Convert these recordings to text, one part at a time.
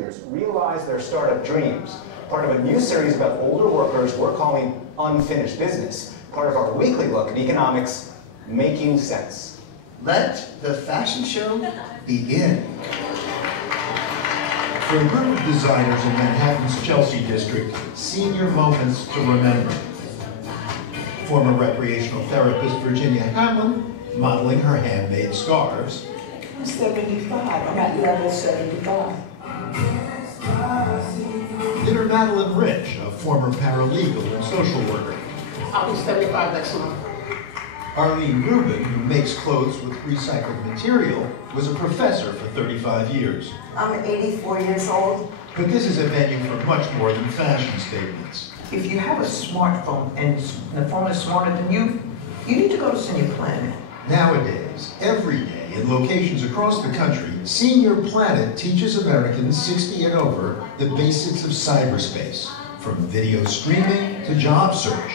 seniors realize their startup dreams. Part of a new series about older workers we're calling Unfinished Business. Part of our weekly look at economics, Making Sense. Let the fashion show begin. For a group of designers in Manhattan's Chelsea district, senior moments to remember. Former recreational therapist Virginia Hamlin, modeling her handmade scarves. I'm 75. I'm at level 75. Dinner Madelyn Rich, a former paralegal and social worker. I'll be 75 next month. Arlene Rubin, who makes clothes with recycled material, was a professor for 35 years. I'm 84 years old. But this is a venue for much more than fashion statements. If you have a smartphone and the phone is smarter than you need to go to Senior Planet. Nowadays, every day, in locations across the country, Senior Planet teaches Americans 60 and over the basics of cyberspace, from video streaming to job search.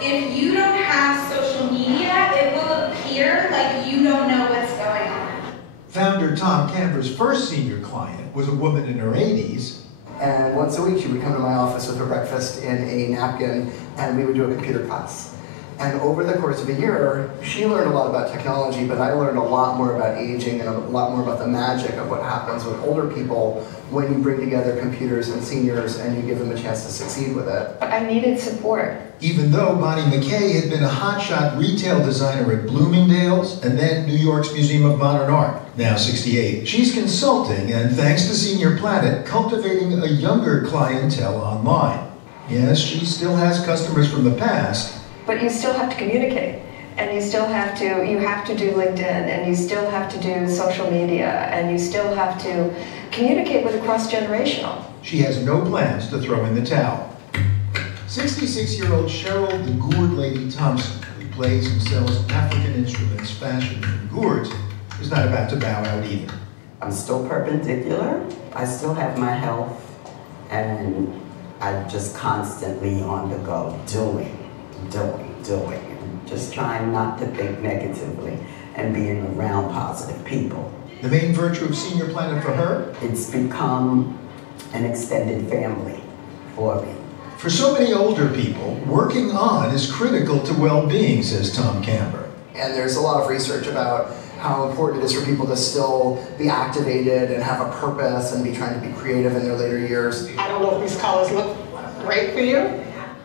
If you don't have social media, it will appear like you don't know what's going on. Founder Tom Kamber's first senior client was a woman in her 80s. And once a week she would come to my office with her breakfast in a napkin, and we would do a computer class. And over the course of a year, she learned a lot about technology, but I learned a lot more about aging and a lot more about the magic of what happens with older people when you bring together computers and seniors and you give them a chance to succeed with it. I needed support. Even though Bonnie McKay had been a hotshot retail designer at Bloomingdale's and then New York's Museum of Modern Art, now 68, she's consulting and, thanks to Senior Planet, cultivating a younger clientele online. Yes, she still has customers from the past, but you still have to communicate, and you have to do LinkedIn, and you still have to do social media, and you still have to communicate with a cross-generational. She has no plans to throw in the towel. 66-year-old Cheryl the Gourd Lady Thompson, who plays and sells African instruments fashioned from gourds, is not about to bow out either. I'm still perpendicular. I still have my health, and I'm just constantly on the go, doing. Just trying not to think negatively and being around positive people. The main virtue of Senior Planet for her? It's become an extended family for me. For so many older people, working on is critical to well-being, says Tom Kamber. And there's a lot of research about how important it is for people to still be activated and have a purpose and be trying to be creative in their later years. I don't know if these colors look great for you.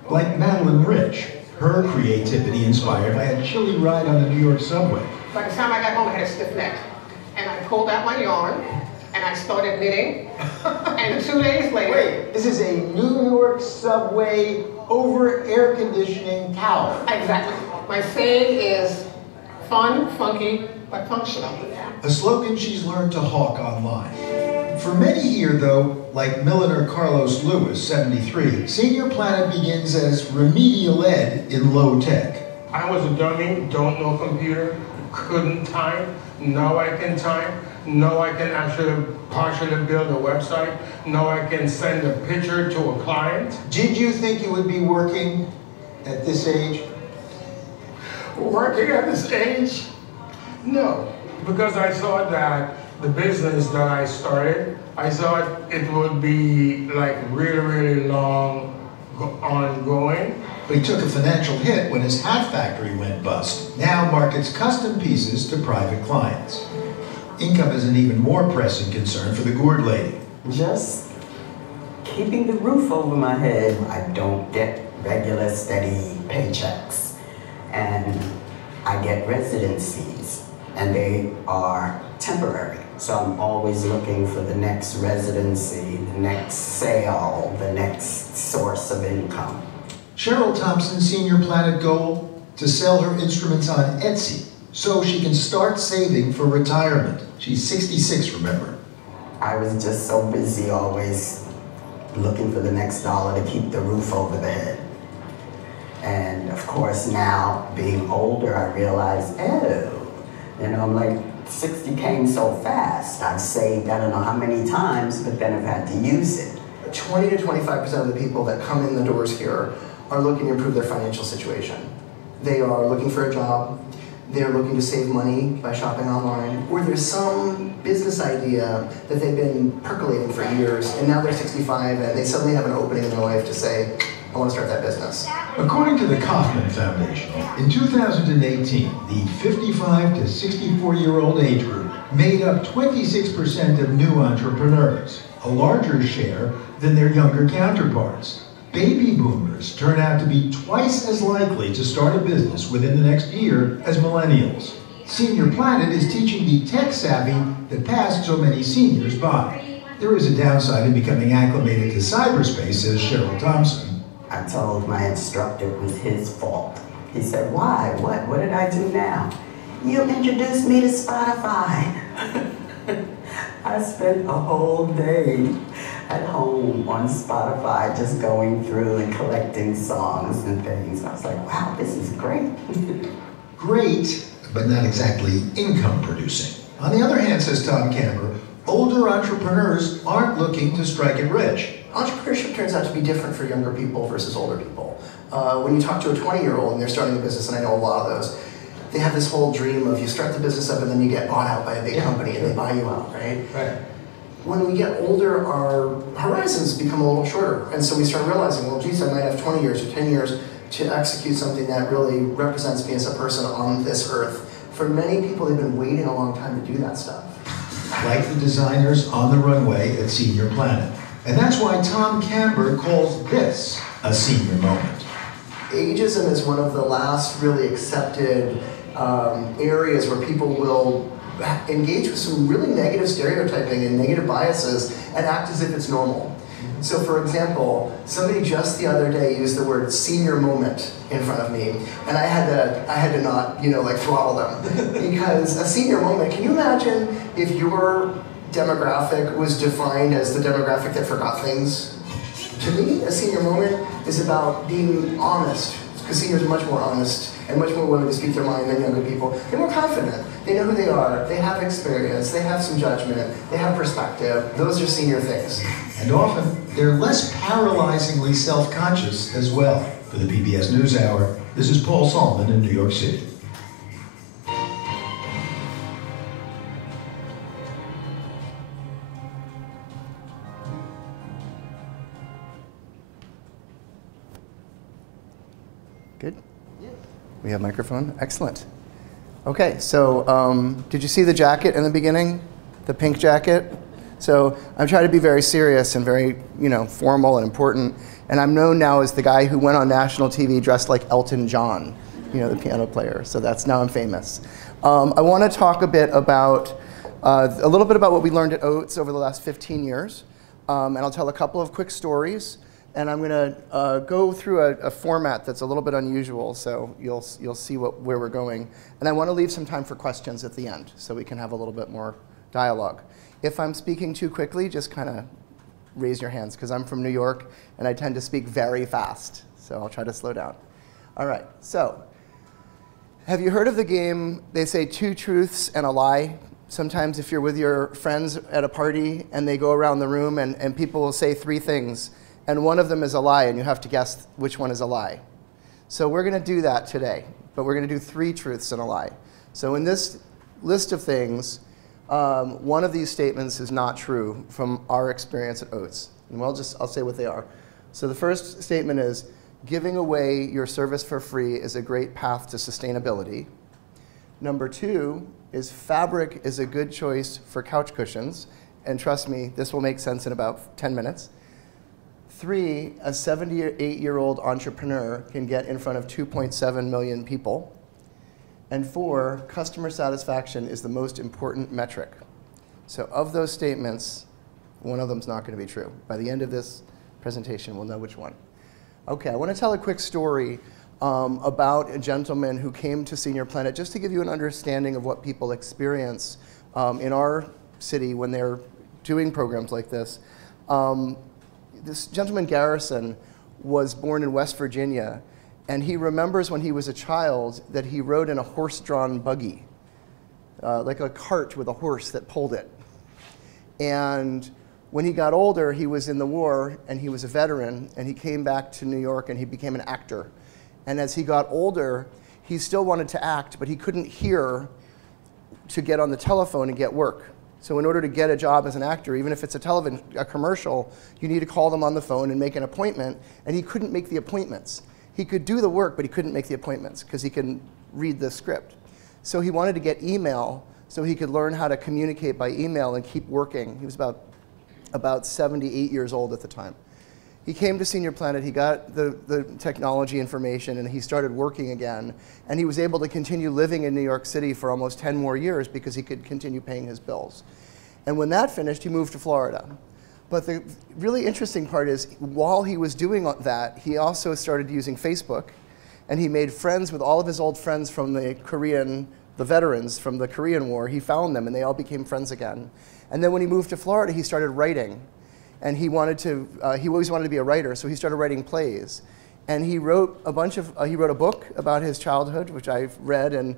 Like Madelyn Rich, her creativity inspired by a chilly ride on the New York subway. By the time I got home, I had a stiff neck. And I pulled out my yarn, and I started knitting. And 2 days later... Wait, this is a New York subway over air conditioning towel. Exactly. My saying is fun, funky, but functional. A slogan she's learned to hawk online. For many here, though, like milliner Carlos Lewis, 73, Senior Planet begins as remedial ed in low tech. I was a dummy, don't know computer, couldn't type, now I can type, now I can actually partially build a website, now I can send a picture to a client. Did you think you would be working at this age? Working at this age? No, because I thought that the business that I started, I thought it would be like really long ongoing. But he took a financial hit when his hat factory went bust. Now markets custom pieces to private clients. Income is an even more pressing concern for the Gourd Lady. Just keeping the roof over my head. I don't get regular, steady paychecks. And I get residencies, and they are temporary. So I'm always looking for the next residency, the next sale, the next source of income. Cheryl Thompson's Senior Planet goal? To sell her instruments on Etsy so she can start saving for retirement. She's 66, remember. I was just so busy always looking for the next dollar to keep the roof over the head. And of course now, being older, I realized, I'm like, 60 came so fast. I've saved, I don't know how many times, but then I've had to use it. 20 to 25% of the people that come in the doors here are looking to improve their financial situation. They are looking for a job, they're looking to save money by shopping online, or there's some business idea that they've been percolating for years, and now they're 65 and they suddenly have an opening in their life to say, I want to start that business. According to the Kauffman Foundation, in 2018, the 55 to 64-year-old age group made up 26% of new entrepreneurs, a larger share than their younger counterparts. Baby boomers turn out to be twice as likely to start a business within the next year as millennials. Senior Planet is teaching the tech savvy that passed so many seniors by. There is a downside in becoming acclimated to cyberspace, says Cheryl Thompson. I told my instructor it was his fault. He said, why? What did I do now? You introduced me to Spotify. I spent a whole day at home on Spotify just going through and collecting songs and things. I was like, wow, this is great. Great, but not exactly income producing. On the other hand, says Tom Kamber, older entrepreneurs aren't looking to strike it rich. Entrepreneurship turns out to be different for younger people versus older people. When you talk to a 20-year-old and they're starting a business, and I know a lot of those, they have this whole dream of you start the business up and then you get bought out by a big company and they buy you out, right? Right. When we get older, our horizons become a little shorter. And so we start realizing, well, geez, I might have 20 years or 10 years to execute something that really represents me as a person on this earth. For many people, they've been waiting a long time to do that stuff. Like the designers on the runway at Senior Planet. And that's why Tom Kamber calls this a senior moment. Ageism is one of the last really accepted areas where people will engage with some really negative stereotyping and negative biases and act as if it's normal. So for example, somebody just the other day used the word senior moment in front of me, and I had to not, like throttle them. Because a senior moment, can you imagine if your demographic was defined as the demographic that forgot things? To me, a senior moment is about being honest, because seniors are much more honest and much more willing to speak their mind than younger people. They're more confident. They know who they are. They have experience. They have some judgment. They have perspective. Those are senior things. And often, they're less paralyzingly self-conscious as well. For the PBS NewsHour, this is Paul Solomon in New York City. Good? We have microphone? Excellent. Okay, so did you see the jacket in the beginning? The pink jacket? So I'm trying to be very serious and very, formal and important. And I'm known now as the guy who went on national TV dressed like Elton John, the piano player. So now I'm famous. I want to talk a bit about, a little bit about what we learned at OATS over the last 15 years. And I'll tell a couple of quick stories. And I'm going to go through a format that's a little bit unusual, so you'll see where we're going. And I want to leave some time for questions at the end, so we can have a little bit more dialogue. If I'm speaking too quickly, just kind of raise your hands, because I'm from New York, and I tend to speak very fast. So I'll try to slow down. All right, so have you heard of the game, they say 2 truths and a lie? Sometimes if you're with your friends at a party, and they go around the room, and people will say 3 things, and one of them is a lie, and you have to guess which one is a lie. So we're going to do that today, but we're going to do 3 truths and a lie. So in this list of things, one of these statements is not true from our experience at OATS. And I'll say what they are. So the first statement is, giving away your service for free is a great path to sustainability. Number 2 is fabric is a good choice for couch cushions. And trust me, this will make sense in about 10 minutes. 3, a 78-year-old entrepreneur can get in front of 2.7 million people. And 4, customer satisfaction is the most important metric. So of those statements, one of them's not going to be true. By the end of this presentation, we'll know which one. Okay, I want to tell a quick story about a gentleman who came to Senior Planet, just to give you an understanding of what people experience in our city when they're doing programs like this. This gentleman, Garrison, was born in West Virginia, and he remembers when he was a child that he rode in a horse-drawn buggy, like a cart with a horse that pulled it. And when he got older, he was in the war, and he was a veteran, and he came back to New York, and he became an actor. And as he got older, he still wanted to act, but he couldn't hear to get on the telephone and get work. So in order to get a job as an actor, even if it's a commercial, you need to call them on the phone and make an appointment, and he couldn't make the appointments. He could do the work, but he couldn't make the appointments because he couldn't read the script. So he wanted to get email so he could learn how to communicate by email and keep working. He was about 78 years old at the time. He came to Senior Planet, he got the technology information, and he started working again. And he was able to continue living in New York City for almost 10 more years because he could continue paying his bills. And when that finished, he moved to Florida. But the really interesting part is, while he was doing that, he also started using Facebook, and he made friends with all of his old friends from the veterans from the Korean War. He found them, and they all became friends again. And then when he moved to Florida, he started writing. And he always wanted to be a writer, so he started writing plays. And he wrote a book about his childhood, which I've read and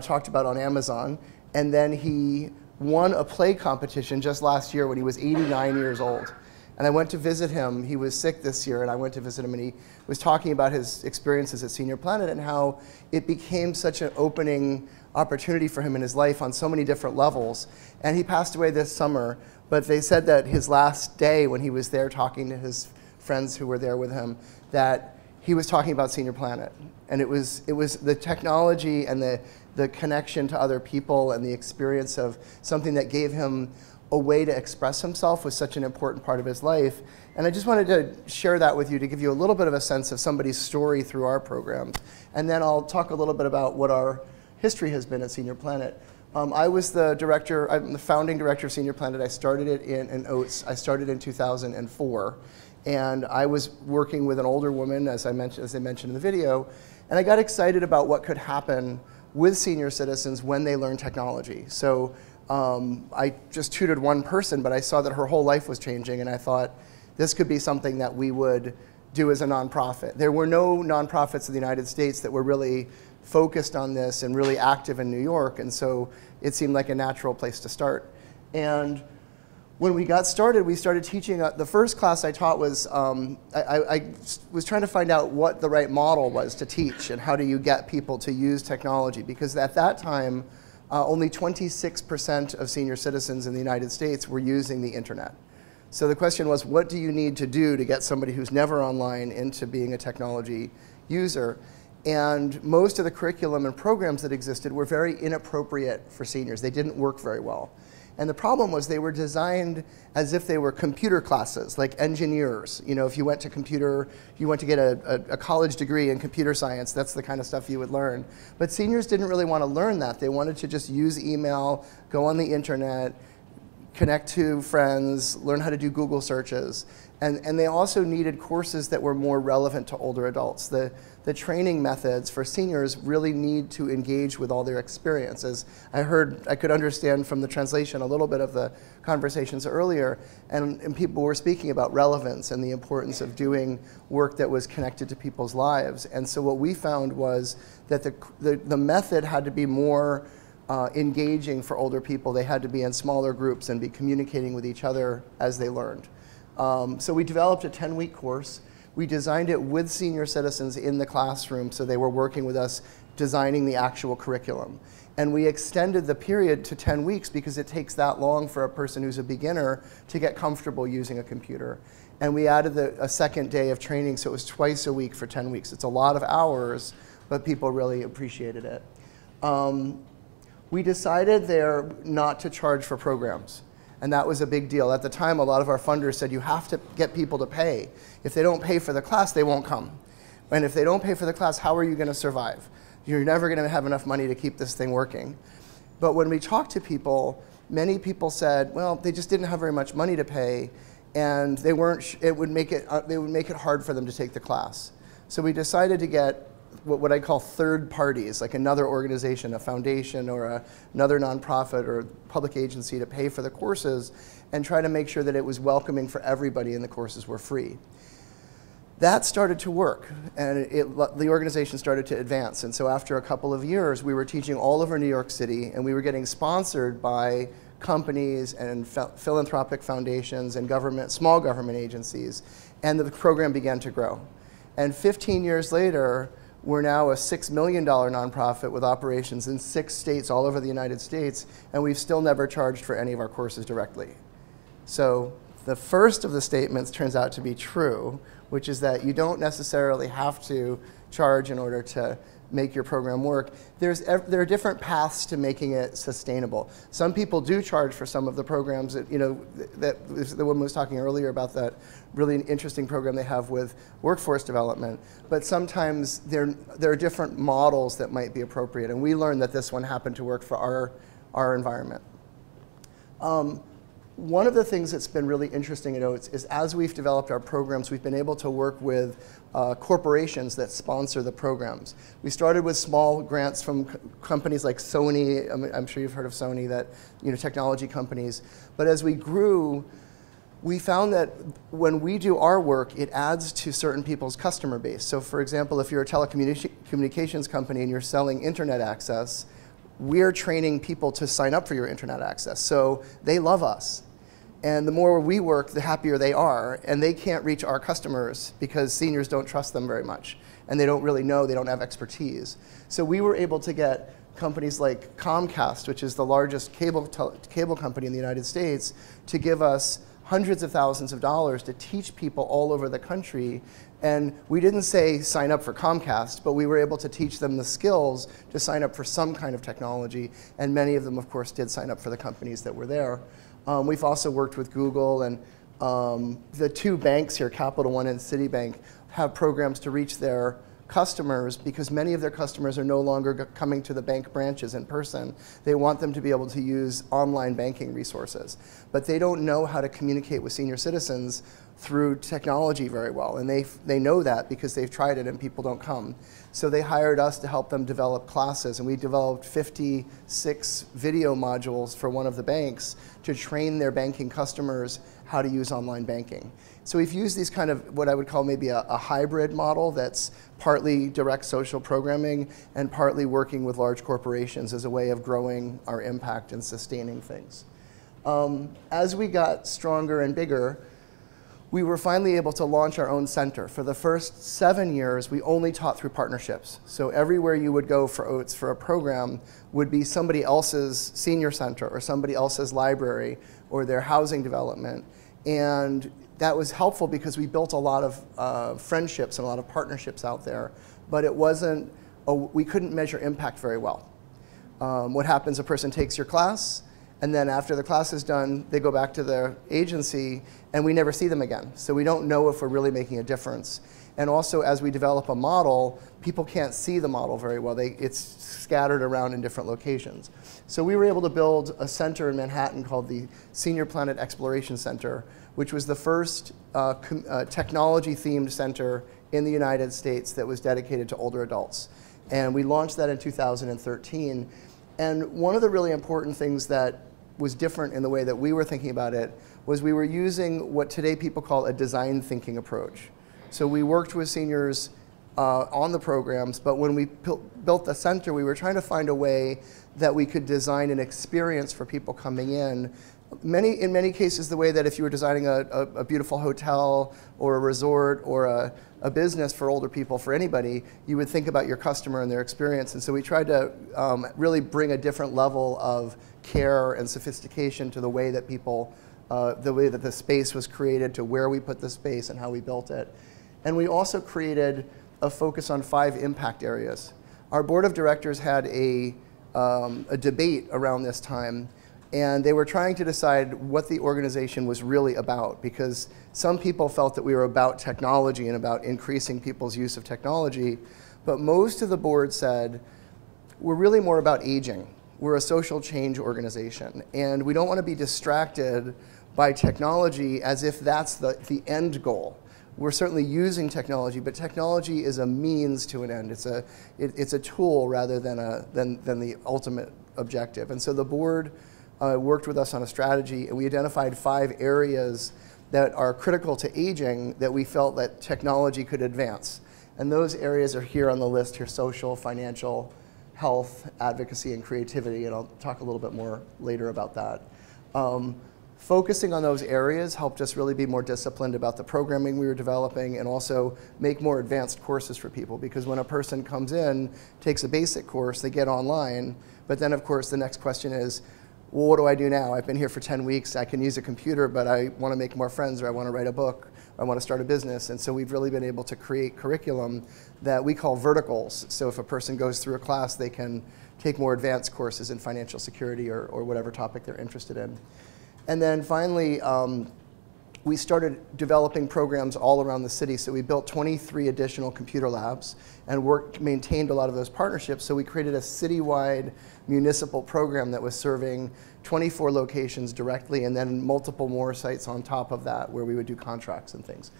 talked about on Amazon. And then he won a play competition just last year when he was 89 years old. And I went to visit him. He was sick this year, and I went to visit him, and he was talking about his experiences at Senior Planet and how it became such an opening opportunity for him in his life on so many different levels. And he passed away this summer, but they said that his last day when he was there talking to his friends who were there with him, that he was talking about Senior Planet. And it was the technology and the connection to other people and the experience of something that gave him a way to express himself was such an important part of his life. And I just wanted to share that with you to give you a little bit of a sense of somebody's story through our programs. And then I'll talk a little bit about what our history has been at Senior Planet. I was the director, I'm the founding director of Senior Planet. I started it in OATS. I started in 2004. And I was working with an older woman, as they mentioned in the video, and I got excited about what could happen with senior citizens when they learn technology. So I just tutored one person, but I saw that her whole life was changing, and I thought this could be something that we would do as a nonprofit. There were no nonprofits in the United States that were really focused on this and really active in New York, and so it seemed like a natural place to start. And when we got started, we started teaching. The first class I taught was, I was trying to find out what the right model was to teach and how do you get people to use technology, because at that time, only 26% of senior citizens in the United States were using the internet. So the question was, what do you need to do to get somebody who's never online into being a technology user? And most of the curriculum and programs that existed were very inappropriate for seniors. They didn't work very well. And the problem was they were designed as if they were computer classes, like engineers. You know, if you went to get a college degree in computer science, that's the kind of stuff you would learn. But seniors didn't really want to learn that. They wanted to just use email, go on the internet, connect to friends, learn how to do Google searches. And they also needed courses that were more relevant to older adults. The training methods for seniors really need to engage with all their experiences. I could understand from the translation a little bit of the conversations earlier, and people were speaking about relevance and the importance of doing work that was connected to people's lives. And so what we found was that the method had to be more engaging for older people. They had to be in smaller groups and be communicating with each other as they learned. So we developed a 10-week course. We designed it with senior citizens in the classroom, so they were working with us designing the actual curriculum. And we extended the period to 10 weeks because it takes that long for a person who's a beginner to get comfortable using a computer. And we added a second day of training, so it was twice a week for 10 weeks. It's a lot of hours, but people really appreciated it. We decided there not to charge for programs. And that was a big deal. At the time, a lot of our funders said, you have to get people to pay. If they don't pay for the class, they won't come. And if they don't pay for the class, how are you going to survive? You're never going to have enough money to keep this thing working. But when we talked to people, many people said, well, they just didn't have very much money to pay, and they would make it hard for them to take the class. So we decided to get what I call third parties, like another organization, a foundation or another nonprofit or public agency to pay for the courses and try to make sure that it was welcoming for everybody and the courses were free. That started to work, and the organization started to advance. And so after a couple of years, we were teaching all over New York City, and we were getting sponsored by companies and philanthropic foundations and small government agencies, and the program began to grow. And 15 years later, We're now a $6 million nonprofit with operations in 6 states all over the United States, and we've still never charged for any of our courses directly. So the first of the statements turns out to be true, which is that you don't necessarily have to charge in order to make your program work. There are different paths to making it sustainable. Some people do charge for some of the programs that, that the woman was talking earlier about, that really interesting program they have with workforce development. But sometimes there are different models that might be appropriate, and we learned that this one happened to work for our environment. One of the things that's been really interesting at OATS is as we've developed our programs, we've been able to work with corporations that sponsor the programs. We started with small grants from companies like Sony. I'm sure you've heard of Sony, that technology companies. But as we grew, we found that when we do our work, it adds to certain people's customer base. So for example, if you're a telecommunications company and you're selling internet access, we're training people to sign up for your internet access. So they love us. And the more we work, the happier they are. And they can't reach our customers because seniors don't trust them very much. And they don't really know, they don't have expertise. So we were able to get companies like Comcast, which is the largest cable company in the United States, to give us hundreds of thousands of dollars to teach people all over the country. And we didn't say sign up for Comcast, but we were able to teach them the skills to sign up for some kind of technology. And many of them, of course, did sign up for the companies that were there. We've also worked with Google, and the 2 banks here, Capital One and Citibank, have programs to reach their customers because many of their customers are no longer coming to the bank branches in person. They want them to be able to use online banking resources. But they don't know how to communicate with senior citizens through technology very well. And they know that because they've tried it and people don't come. So they hired us to help them develop classes, and we developed 56 video modules for one of the banks to train their banking customers how to use online banking. So we've used these kind of what I would call maybe a hybrid model that's partly direct social programming and partly working with large corporations as a way of growing our impact and sustaining things. As we got stronger and bigger, we were finally able to launch our own center. For the first 7 years, we only taught through partnerships. So everywhere you would go for OATS for a program would be somebody else's senior center or somebody else's library or their housing development. And that was helpful because we built a lot of friendships and a lot of partnerships out there, but it wasn't, we couldn't measure impact very well. What happens, a person takes your class, and then after the class is done, they go back to their agency, and we never see them again. So we don't know if we're really making a difference. And also, as we develop a model, people can't see the model very well. It's scattered around in different locations. So we were able to build a center in Manhattan called the Senior Planet Exploration Center, which was the first technology-themed center in the United States that was dedicated to older adults. And we launched that in 2013. And one of the really important things that was different in the way that we were thinking about it was we were using what today people call a design thinking approach. So we worked with seniors on the programs, but when we built the center, we were trying to find a way that we could design an experience for people coming in. In many cases, the way that if you were designing a beautiful hotel or a resort or a business for older people, for anybody, you would think about your customer and their experience. And so we tried to really bring a different level of care and sophistication to the way that people, the way that the space was created, to where we put the space and how we built it. And we also created a focus on 5 impact areas. Our board of directors had a debate around this time, and they were trying to decide what the organization was really about, because some people felt that we were about technology and about increasing people's use of technology, but most of the board said, we're really more about aging. We're a social change organization, and we don't want to be distracted by technology as if that's the end goal. We're certainly using technology, but technology is a means to an end. It's a tool rather than the ultimate objective. And so the board worked with us on a strategy, and we identified 5 areas that are critical to aging that we felt that technology could advance. And those areas are here on the list here: social, financial, health, advocacy, and creativity. And I'll talk a little bit more later about that. focusing on those areas helped us really be more disciplined about the programming we were developing and also make more advanced courses for people. Because when a person comes in, takes a basic course, they get online, but then of course the next question is, well, what do I do now? I've been here for 10 weeks, I can use a computer, but I want to make more friends, or I want to write a book, or I want to start a business. And so we've really been able to create curriculum that we call verticals. So if a person goes through a class, they can take more advanced courses in financial security or whatever topic they're interested in. And then finally, we started developing programs all around the city. So we built 23 additional computer labs and maintained a lot of those partnerships. So we created a citywide municipal program that was serving 24 locations directly, and then multiple more sites on top of that where we would do contracts and things.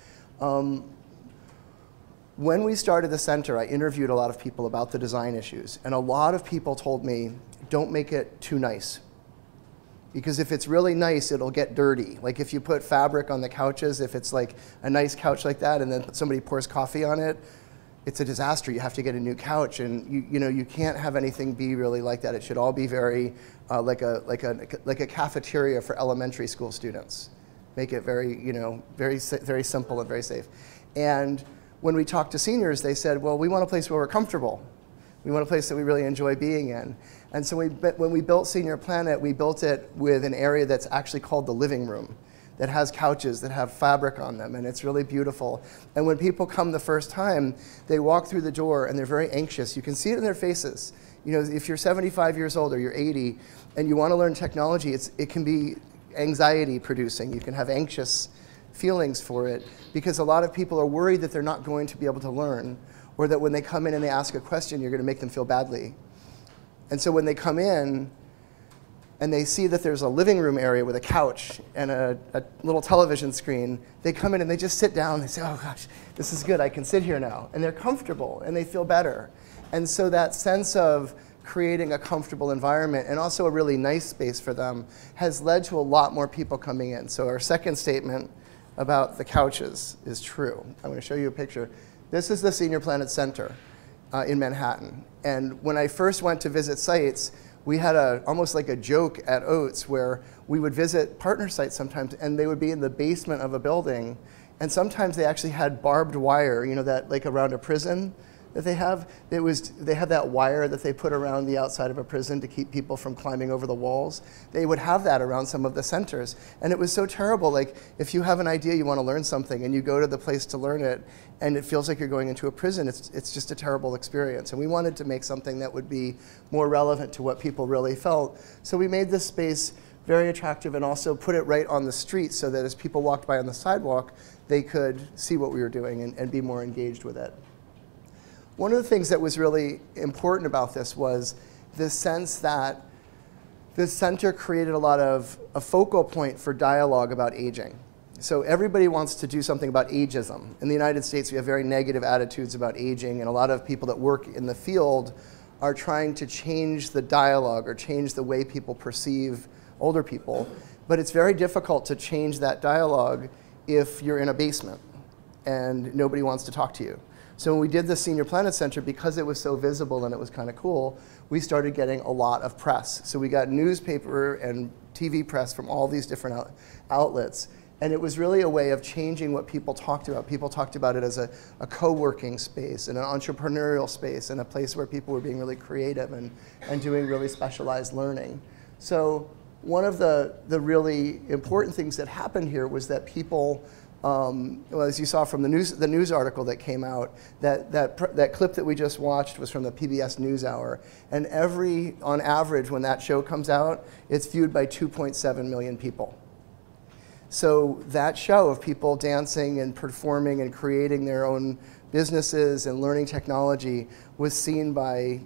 When we started the center, I interviewed a lot of people about the design issues, and a lot of people told me, don't make it too nice. Because if it's really nice, it'll get dirty. Like if you put fabric on the couches, if it's like a nice couch like that and then somebody pours coffee on it, it's a disaster. You have to get a new couch, and you can't have anything be really like that. It should all be very like a cafeteria for elementary school students. Make it very very simple and very safe. And when we talked to seniors, they said, well, we want a place where we're comfortable. We want a place that we really enjoy being in. And so when we built Senior Planet, we built it with an area that's actually called the living room, that has couches that have fabric on them, and it's really beautiful. And when people come the first time, they walk through the door and they're very anxious. You can see it in their faces. If you're 75 years old or you're 80 and you want to learn technology, it can be anxiety producing. You can have anxious feelings for it because a lot of people are worried that they're not going to be able to learn, or that when they come in and they ask a question, you're going to make them feel badly. And so when they come in and they see that there's a living room area with a couch and a little television screen, they come in and they just sit down. They say, oh gosh, this is good. I can sit here now. And they're comfortable and they feel better. And so that sense of creating a comfortable environment and also a really nice space for them has led to a lot more people coming in. So our second statement about the couches is true. I'm going to show you a picture. This is the Senior Planet Center in Manhattan. And when I first went to visit sites, we had almost like a joke at OATS where we would visit partner sites sometimes, and they would be in the basement of a building, and sometimes they actually had barbed wire, that like around a prison that they have. They have that wire that they put around the outside of a prison to keep people from climbing over the walls. They would have that around some of the centers, and it was so terrible. Like if you have an idea, you want to learn something, and you go to the place to learn it, and it feels like you're going into a prison, it's just a terrible experience. And we wanted to make something that would be more relevant to what people really felt. So we made this space very attractive and also put it right on the street so that as people walked by on the sidewalk, they could see what we were doing and be more engaged with it. One of the things that was really important about this was this sense that this center created a focal point for dialogue about aging. So everybody wants to do something about ageism. In the United States, we have very negative attitudes about aging, and a lot of people that work in the field are trying to change the dialogue or change the way people perceive older people. But it's very difficult to change that dialogue if you're in a basement and nobody wants to talk to you. So when we did the Senior Planet Center, because it was so visible and it was kind of cool, we started getting a lot of press. So we got newspaper and TV press from all these different outlets. And it was really a way of changing what people talked about. People talked about it as a co-working space and an entrepreneurial space and a place where people were being really creative and doing really specialized learning. So one of the really important things that happened here was that people, well, as you saw from the news article that came out, that clip that we just watched was from the PBS NewsHour. And on average, when that show comes out, it's viewed by 2.7 million people. So that show of people dancing and performing and creating their own businesses and learning technology was seen by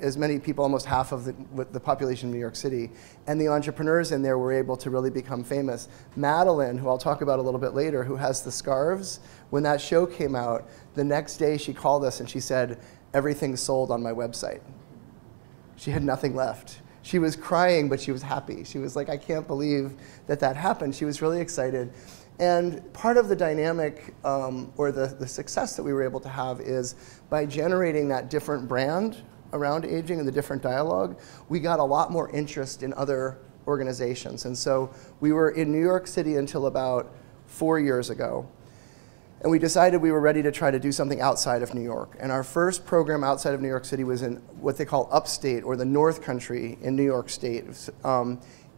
as many people, almost half of the population of New York City. And the entrepreneurs in there were able to really become famous. Madelyn, who I'll talk about a little bit later, who has the scarves, when that show came out, the next day she called us and she said, everything's sold on my website. She had nothing left. She was crying, but she was happy. She was like, I can't believe that happened. She was really excited. And part of the dynamic or the success that we were able to have is by generating that different brand around aging and the different dialogue, we got a lot more interest in other organizations. And so we were in New York City until about 4 years ago. And we decided we were ready to try to do something outside of New York. And our first program outside of New York City was in what they call upstate, or the North Country in New York State.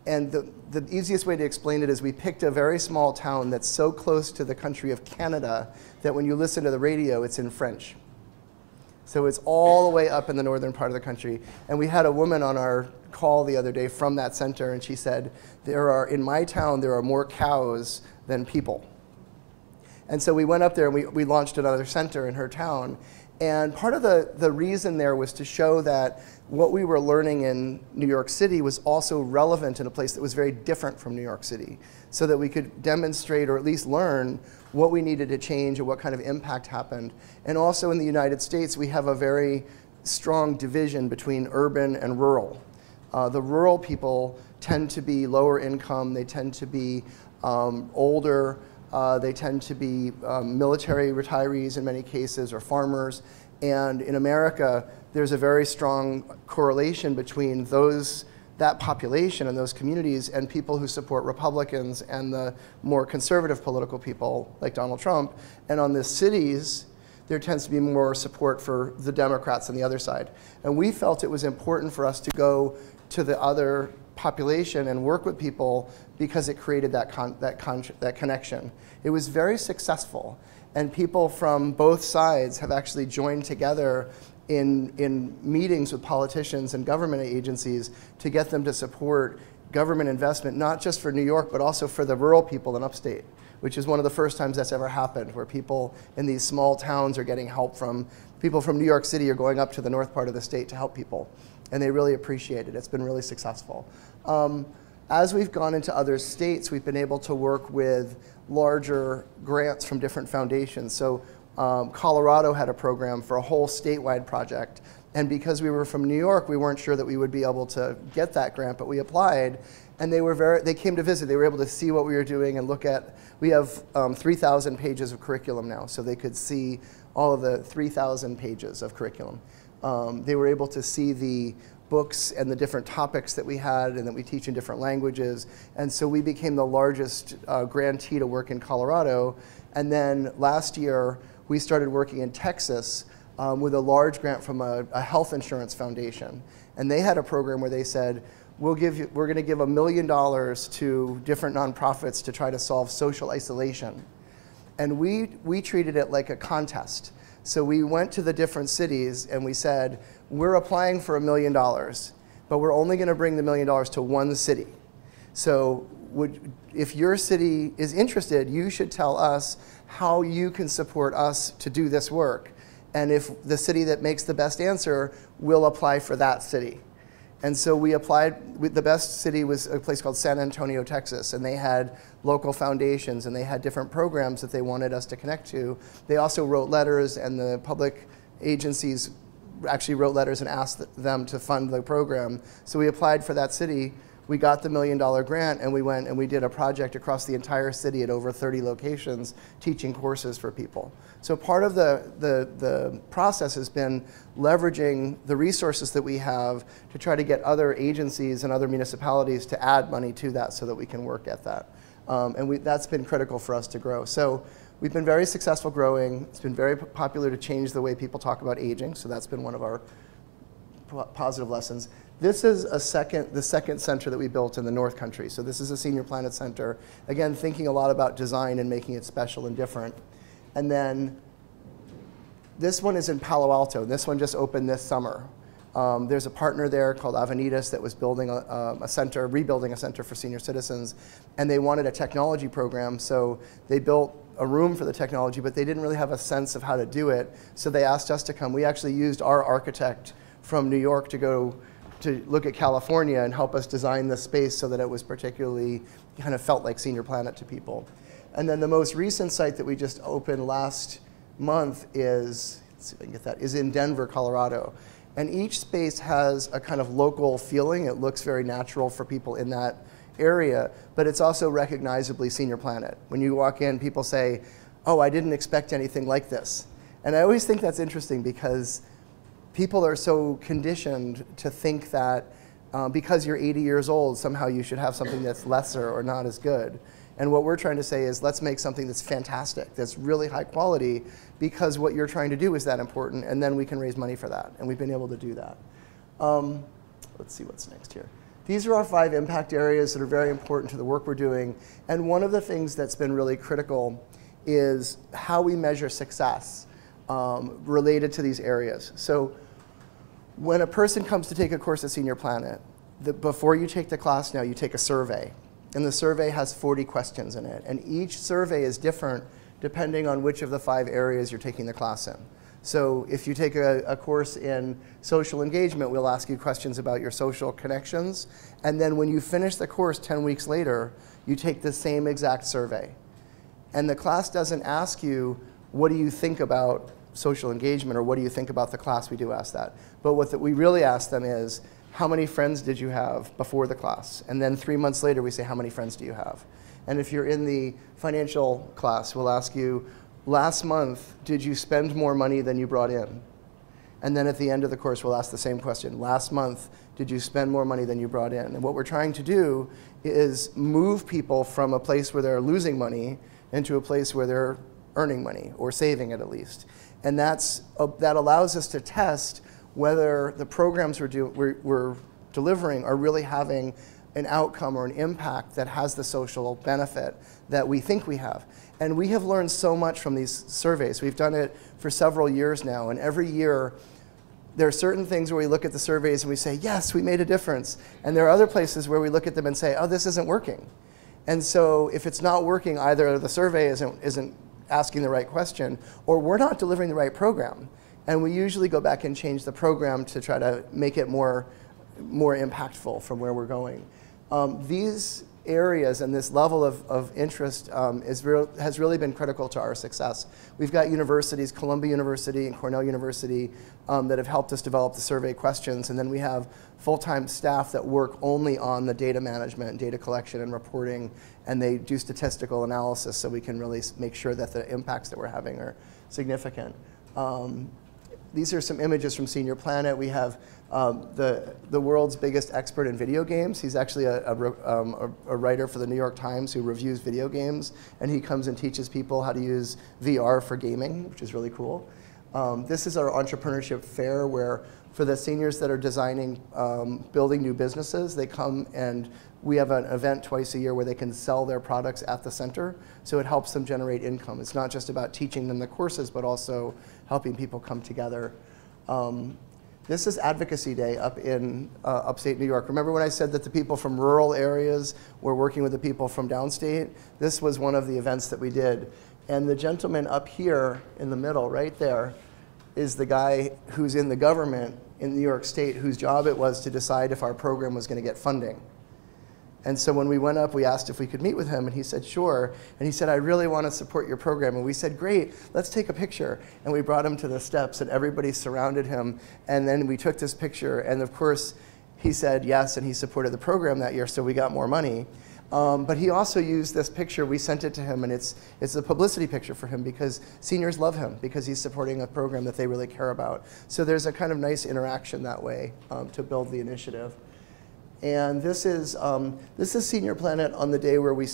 And the easiest way to explain it is we picked a very small town that's so close to the country of Canada that when you listen to the radio, it's in French. So it's all the way up in the northern part of the country. And we had a woman on our call the other day from that center, and she said, in my town, there are more cows than people. And so we went up there and we launched another center in her town. And part of the reason there was to show that what we were learning in New York City was also relevant in a place that was very different from New York City, so that we could demonstrate or at least learn what we needed to change and what kind of impact happened. And also in the United States, we have a very strong division between urban and rural. The rural people tend to be lower income, they tend to be older, they tend to be military retirees in many cases, or farmers. And in America, there's a very strong correlation between that population and those communities and people who support Republicans and the more conservative political people like Donald Trump. And on the cities, there tends to be more support for the Democrats on the other side. And we felt it was important for us to go to the other population and work with people because it created that connection. It was very successful, and people from both sides have actually joined together in meetings with politicians and government agencies to get them to support government investment, not just for New York, but also for the rural people in upstate, which is one of the first times that's ever happened, where people in these small towns are getting help from people from New York City, are going up to the north part of the state to help people. And they really appreciate it. It's been really successful. As we've gone into other states, we've been able to work with larger grants from different foundations. So Colorado had a program for a whole statewide project. And because we were from New York, we weren't sure that we would be able to get that grant, but we applied. And they came to visit. They were able to see what we were doing and look at. We have 3,000 pages of curriculum now, so they could see all of the 3,000 pages of curriculum. They were able to see the books and the different topics that we had and that we teach in different languages. And so we became the largest grantee to work in Colorado. And then last year, we started working in Texas with a large grant from a health insurance foundation. And they had a program where they said, we're going to give $1 million to different nonprofits to try to solve social isolation. And we treated it like a contest. So we went to the different cities and we said, we're applying for $1 million, but we're only going to bring the $1 million to one city. So if your city is interested, you should tell us how you can support us to do this work. And if the city that makes the best answer will apply for that city. And so we applied. The best city was a place called San Antonio, Texas, and they had local foundations and they had different programs that they wanted us to connect to. They also wrote letters, and the public agencies actually wrote letters and asked them to fund the program. So we applied for that city. We got the $1 million grant, and we went and we did a project across the entire city at over 30 locations, teaching courses for people. So part of the process has been leveraging the resources that we have to try to get other agencies and other municipalities to add money to that so that we can work at that. And that's been critical for us to grow. So we've been very successful growing. It's been very popular to change the way people talk about aging, so that's been one of our positive lessons. This is the second center that we built in the North Country. So this is a Senior Planet Center. Again, thinking a lot about design and making it special and different. And then this one is in Palo Alto. This one just opened this summer. There's a partner there called Avenidas that was building rebuilding a center for senior citizens, and they wanted a technology program, so they built a room for the technology, but they didn't really have a sense of how to do it, so they asked us to come. We actually used our architect from New York to go to look at California and help us design the space so that it was particularly, kind of felt like Senior Planet to people. And then the most recent site that we just opened last month is, let's see if I can get that, is in Denver, Colorado. And each space has a kind of local feeling. It looks very natural for people in that area, but it's also recognizably Senior Planet. When you walk in, people say, oh, I didn't expect anything like this. And I always think that's interesting because people are so conditioned to think that because you're 80 years old, somehow you should have something that's lesser or not as good. And what we're trying to say is let's make something that's fantastic, that's really high quality, because what you're trying to do is that important, and then we can raise money for that. And we've been able to do that. Let's see what's next here. These are our 5 impact areas that are very important to the work we're doing. And one of the things that's been really critical is how we measure success related to these areas. So when a person comes to take a course at Senior Planet, before you take the class now, you take a survey. And the survey has 40 questions in it. And each survey is different depending on which of the 5 areas you're taking the class in. So if you take a course in social engagement, we'll ask you questions about your social connections. And then when you finish the course 10 weeks later, you take the same exact survey. And the class doesn't ask you, what do you think about social engagement, or what do you think about the class? We do ask that. But what we really ask them is, how many friends did you have before the class? And then 3 months later, we say, how many friends do you have? And if you're in the financial class, we'll ask you, last month, did you spend more money than you brought in? And then at the end of the course, we'll ask the same question. Last month, did you spend more money than you brought in? And what we're trying to do is move people from a place where they're losing money into a place where they're earning money, or saving it at least. And that allows us to test whether the programs we're delivering are really having an outcome or an impact that has the social benefit that we think we have. And we have learned so much from these surveys. We've done it for several years now, and every year there are certain things where we look at the surveys and we say, yes, we made a difference. And there are other places where we look at them and say, oh, this isn't working. And so if it's not working, either the survey isn't asking the right question, or we're not delivering the right program. And we usually go back and change the program to try to make it more impactful from where we're going. These areas and this level of interest has really been critical to our success. We've got universities, Columbia University and Cornell University, that have helped us develop the survey questions. And then we have full-time staff that work only on the data management, data collection and reporting, and they do statistical analysis so we can really make sure that the impacts that we're having are significant. These are some images from Senior Planet. We have the world's biggest expert in video games. He's actually a writer for the New York Times who reviews video games, and he comes and teaches people how to use VR for gaming, which is really cool. This is our entrepreneurship fair, where for the seniors that are designing, building new businesses, they come and we have an event twice a year where they can sell their products at the center, so it helps them generate income. It's not just about teaching them the courses, but also helping people come together. This is Advocacy Day up in upstate New York. Remember when I said that the people from rural areas were working with the people from downstate? This was one of the events that we did. And the gentleman up here in the middle, right there, is the guy who's in the government in New York State, whose job it was to decide if our program was going to get funding. And so when we went up, we asked if we could meet with him, and he said, sure. And he said, I really want to support your program. And we said, great, let's take a picture. And we brought him to the steps, and everybody surrounded him. And then we took this picture, and of course, he said yes, and he supported the program that year, so we got more money. But he also used this picture. We sent it to him, and it's a publicity picture for him because seniors love him because he's supporting a program that they really care about. So there's a kind of nice interaction that way to build the initiative. And this is Senior Planet on the day where we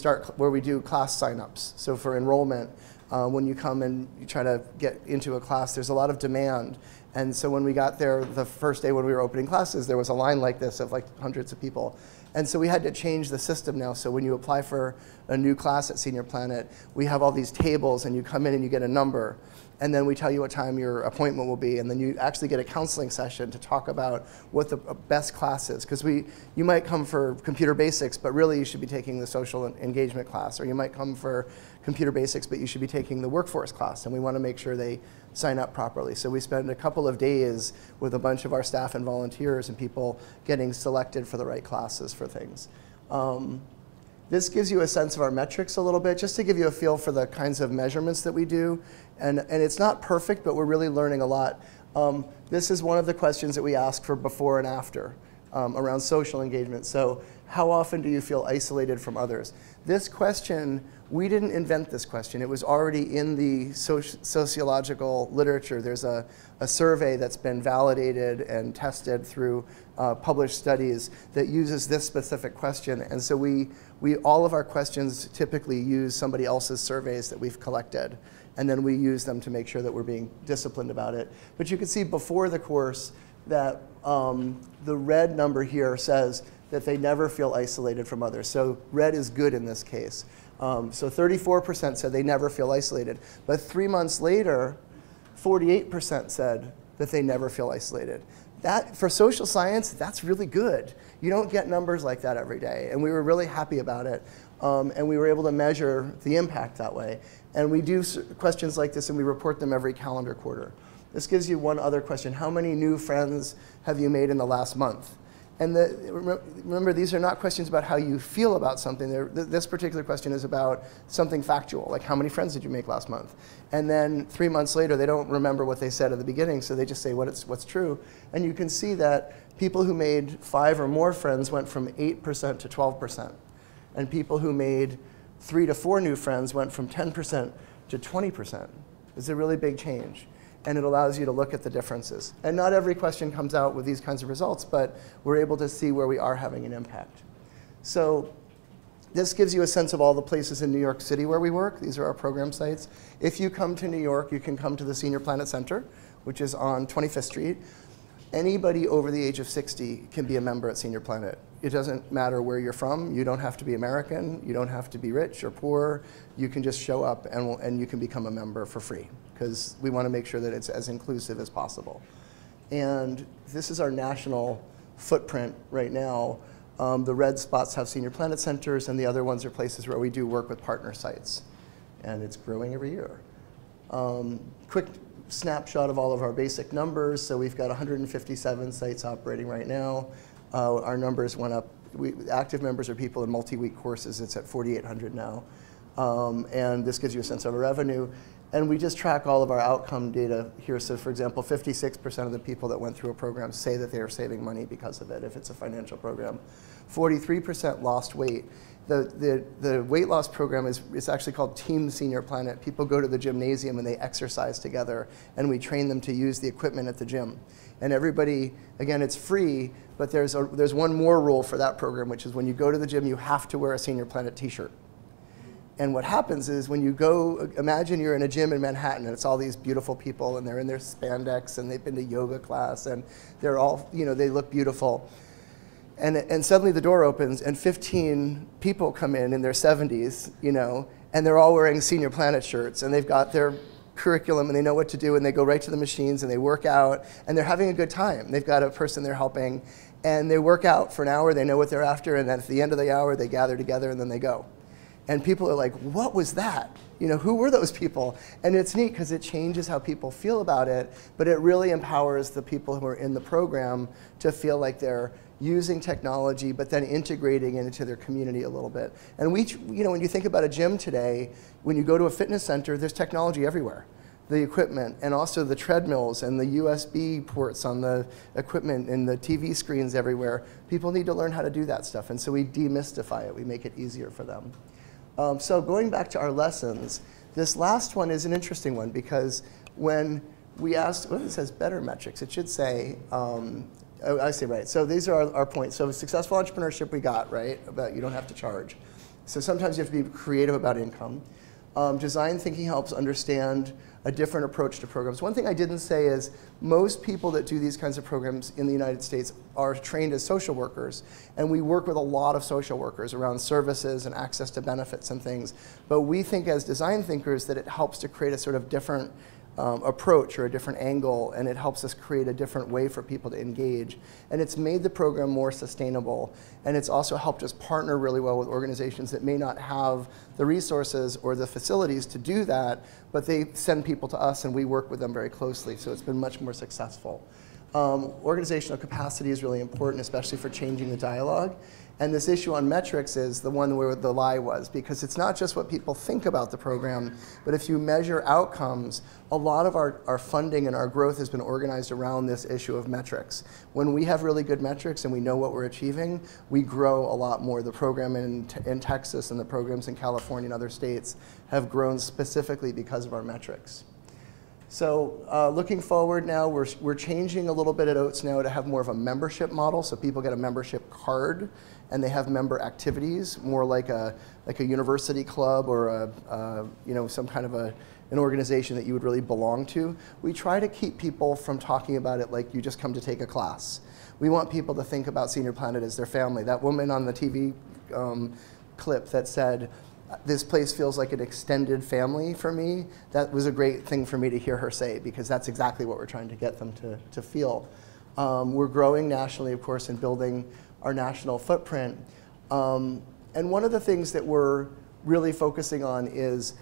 do class signups. So for enrollment, when you come and you try to get into a class, there's a lot of demand. And so when we got there the first day when we were opening classes, there was a line like this of like hundreds of people. And so we had to change the system now. So when you apply for a new class at Senior Planet, we have all these tables, and you come in and you get a number. And then we tell you what time your appointment will be, and then you actually get a counseling session to talk about what the best class is. Because you might come for computer basics, but really you should be taking the social engagement class. Or you might come for computer basics, but you should be taking the workforce class. And we want to make sure they sign up properly. So we spend a couple of days with a bunch of our staff and volunteers and people getting selected for the right classes for things. This gives you a sense of our metrics a little bit, just to give you a feel for the kinds of measurements that we do. And it's not perfect, but we're really learning a lot. This is one of the questions that we ask for before and after around social engagement. So how often do you feel isolated from others? This question We didn't invent this question. It was already in the sociological literature. There's a survey that's been validated and tested through published studies that uses this specific question. And so all of our questions typically use somebody else's surveys that we've collected. And then we use them to make sure that we're being disciplined about it. But you can see before the course that the red number here says that they never feel isolated from others. So red is good in this case. So 34% said they never feel isolated. But 3 months later, 48% said that they never feel isolated. That, for social science, that's really good. You don't get numbers like that every day. And we were really happy about it. And we were able to measure the impact that way. And we do questions like this, and we report them every calendar quarter. This gives you one other question. How many new friends have you made in the last month? And remember, these are not questions about how you feel about something. This particular question is about something factual, like how many friends did you make last month? And then 3 months later, they don't remember what they said at the beginning, so they just say what's true. And you can see that people who made 5 or more friends went from 8% to 12%. And people who made 3 to 4 new friends went from 10% to 20%. It's a really big change. And it allows you to look at the differences. And not every question comes out with these kinds of results, but we're able to see where we are having an impact. So this gives you a sense of all the places in New York City where we work. These are our program sites. If you come to New York, you can come to the Senior Planet Center, which is on 25th Street. Anybody over the age of 60 can be a member at Senior Planet. It doesn't matter where you're from. You don't have to be American. You don't have to be rich or poor. You can just show up and you can become a member for free, because we want to make sure that it's as inclusive as possible. And this is our national footprint right now. The red spots have Senior Planet Centers, and the other ones are places where we do work with partner sites. And it's growing every year. Quick snapshot of all of our basic numbers. So we've got 157 sites operating right now. Our numbers went up. Active members are people in multi-week courses. It's at 4,800 now. And this gives you a sense of our revenue. And we just track all of our outcome data here. So for example, 56% of the people that went through a program say that they are saving money because of it, if it's a financial program. 43% lost weight. The weight loss program is actually called Team Senior Planet. People go to the gymnasium and they exercise together, and we train them to use the equipment at the gym. And everybody, again, it's free, but there's one more rule for that program, which is when you go to the gym, you have to wear a Senior Planet t-shirt. And what happens is when you go, imagine you're in a gym in Manhattan and it's all these beautiful people and they're in their spandex and they've been to yoga class and they're all, they look beautiful. And suddenly the door opens and 15 people come in their 70s, and they're all wearing Senior Planet shirts and they've got their curriculum and they know what to do and they go right to the machines and they work out and they're having a good time. They've got a person they're helping and they work out for an hour, they know what they're after, and then at the end of the hour they gather together and then they go. And people are like, what was that? Who were those people? And it's neat because it changes how people feel about it, but it really empowers the people who are in the program to feel like they're using technology, but then integrating it into their community a little bit. And when you think about a gym today, when you go to a fitness center, there's technology everywhere. The equipment, and also the treadmills, and the USB ports on the equipment, and the TV screens everywhere. People need to learn how to do that stuff, and so we demystify it. We make it easier for them. So going back to our lessons, this last one is an interesting one because when we asked, it says better metrics, it should say, I say right, so these are our points. So successful entrepreneurship we got, right, about you don't have to charge. So sometimes you have to be creative about income. Design thinking helps understand a different approach to programs. One thing I didn't say is most people that do these kinds of programs in the United States are trained as social workers, and we work with a lot of social workers around services and access to benefits and things. But we think as design thinkers that it helps to create a sort of different approach or a different angle, and it helps us create a different way for people to engage. And it's made the program more sustainable, and it's also helped us partner really well with organizations that may not have the resources or the facilities to do that, but they send people to us and we work with them very closely, so it's been much more successful. Organizational capacity is really important, especially for changing the dialogue. And this issue on metrics is the one where the lie was, because it's not just what people think about the program, but if you measure outcomes, a lot of our funding and our growth has been organized around this issue of metrics. When we have really good metrics and we know what we're achieving, we grow a lot more. The program in Texas and the programs in California and other states have grown specifically because of our metrics. So looking forward now, we're changing a little bit at OATS now to have more of a membership model, so people get a membership card and they have member activities, more like a university club or some kind of an organization that you would really belong to. We try to keep people from talking about it like you just come to take a class. We want people to think about Senior Planet as their family. That woman on the TV clip that said, "This place feels like an extended family for me," that was a great thing for me to hear her say, because that's exactly what we're trying to get them to feel. We're growing nationally, of course, and building our national footprint. And one of the things that we're really focusing on is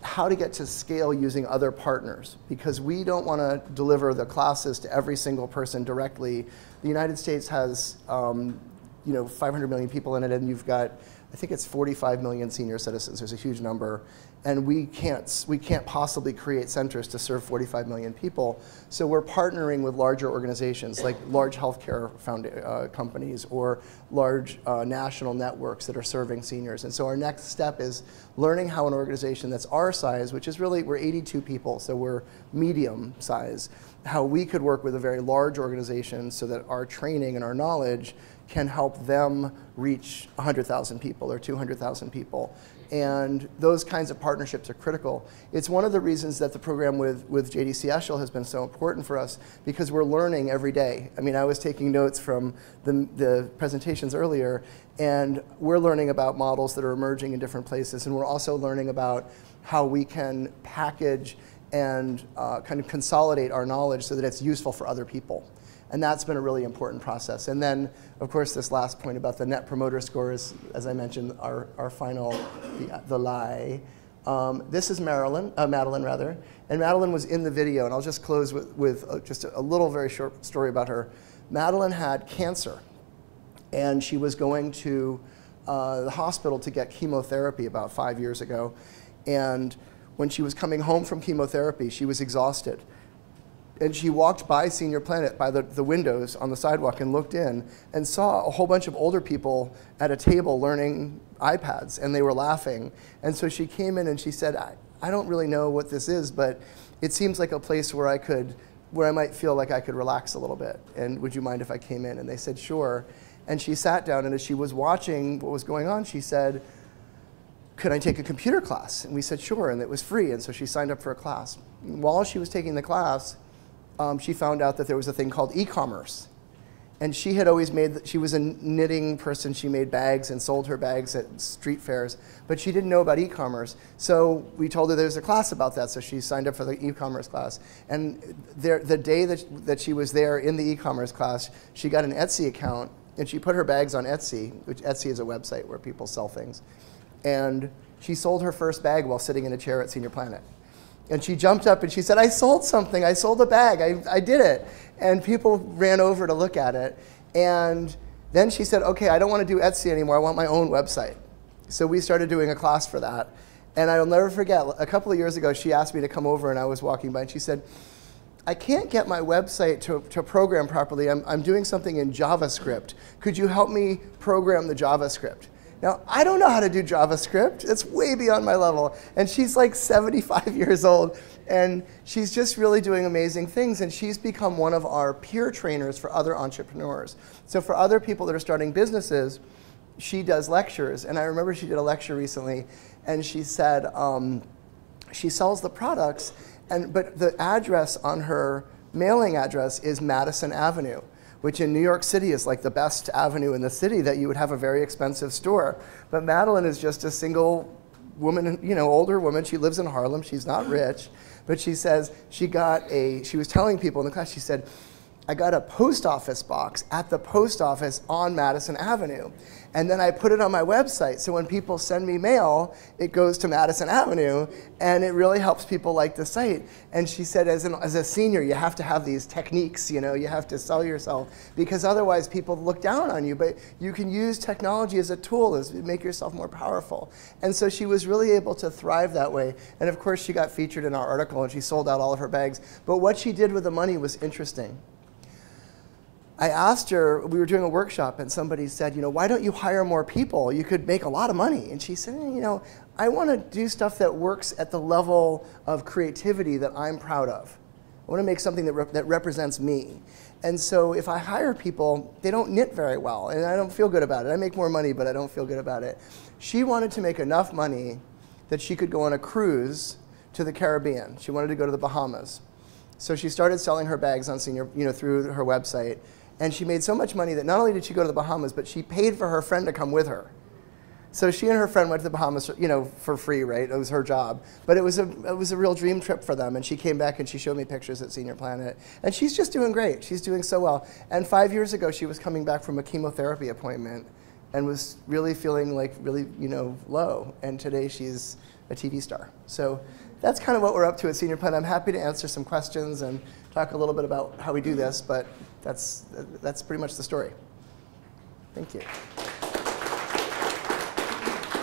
how to get to scale using other partners, because we don't want to deliver the classes to every single person directly. The United States has 500 million people in it, and you've got, I think it's 45 million senior citizens. There's a huge number. And we can't possibly create centers to serve 45 million people. So we're partnering with larger organizations, like large healthcare companies or large national networks that are serving seniors. And so our next step is learning how an organization that's our size, which is really, we're 82 people, so we're medium size, how we could work with a very large organization so that our training and our knowledge can help them reach 100,000 people or 200,000 people. And those kinds of partnerships are critical. It's one of the reasons that the program with JDC-Israel has been so important for us, because we're learning every day. I mean, I was taking notes from the presentations earlier, and we're learning about models that are emerging in different places, and we're also learning about how we can package and kind of consolidate our knowledge so that it's useful for other people. And that's been a really important process. And then, of course, this last point about the Net Promoter Score is, as I mentioned, our final, the lie. This is Madelyn, and Madelyn was in the video, and I'll just close with just a little very short story about her. Madelyn had cancer, and she was going to the hospital to get chemotherapy about 5 years ago, and when she was coming home from chemotherapy, she was exhausted. And she walked by Senior Planet, by the windows on the sidewalk, and looked in and saw a whole bunch of older people at a table learning iPads, and they were laughing. And so she came in and she said, I don't really know what this is, but it seems like a place where I might feel like I could relax a little bit. And would you mind if I came in? And they said, sure. And she sat down, and as she was watching what was going on, she said, could I take a computer class? And we said, sure, and it was free. And so she signed up for a class. While she was taking the class, she found out that there was a thing called e-commerce. And she had always she was a knitting person. She made bags and sold her bags at street fairs, but she didn't know about e-commerce. So we told her there's a class about that, so she signed up for the e-commerce class. And the day that she was there in the e-commerce class, she got an Etsy account, and she put her bags on Etsy, which Etsy is a website where people sell things. And she sold her first bag while sitting in a chair at Senior Planet. And she jumped up and she said, I sold something, I sold a bag, I did it. And people ran over to look at it. And then she said, okay, I don't want to do Etsy anymore, I want my own website. So we started doing a class for that. And I'll never forget, a couple of years ago, she asked me to come over, and I was walking by, and she said, I can't get my website to program properly. I'm doing something in JavaScript. Could you help me program the JavaScript? Now, I don't know how to do JavaScript. It's way beyond my level. And she's like 75 years old, and she's just really doing amazing things. And she's become one of our peer trainers for other entrepreneurs. So for other people that are starting businesses, she does lectures. And I remember she did a lecture recently, and she said she sells the products, but the address on her mailing address is Madison Avenue, which in New York City is like the best avenue in the city that you would have a very expensive store. But Madelyn is just a single woman, older woman. She lives in Harlem. She's not rich. But she says she was telling people in the class, she said, I got a post office box at the post office on Madison Avenue. And then I put it on my website, so when people send me mail, it goes to Madison Avenue, and it really helps people like the site. And she said, as a senior, you have to have these techniques, you know, you have to sell yourself, because otherwise people look down on you. But you can use technology as a tool to make yourself more powerful. And so she was really able to thrive that way. And of course, she got featured in our article, and she sold out all of her bags. But what she did with the money was interesting. I asked her, we were doing a workshop, and somebody said, you know, why don't you hire more people? You could make a lot of money. And she said, you know, I want to do stuff that works at the level of creativity that I'm proud of. I want to make something that represents me. And so if I hire people, they don't knit very well, and I don't feel good about it. I make more money, but I don't feel good about it. She wanted to make enough money that she could go on a cruise to the Caribbean. She wanted to go to the Bahamas. So she started selling her bags on Senior, you know, through her website. And she made so much money that not only did she go to the Bahamas, but she paid for her friend to come with her. So she and her friend went to the Bahamas, you know, for free, right? It was her job. But it was a real dream trip for them. And she came back and she showed me pictures at Senior Planet. And she's just doing great. She's doing so well. And 5 years ago, she was coming back from a chemotherapy appointment and was really feeling like really, you know, low. And today she's a TV star. So that's kind of what we're up to at Senior Planet. I'm happy to answer some questions and talk a little bit about how we do this, but that's pretty much the story. Thank you.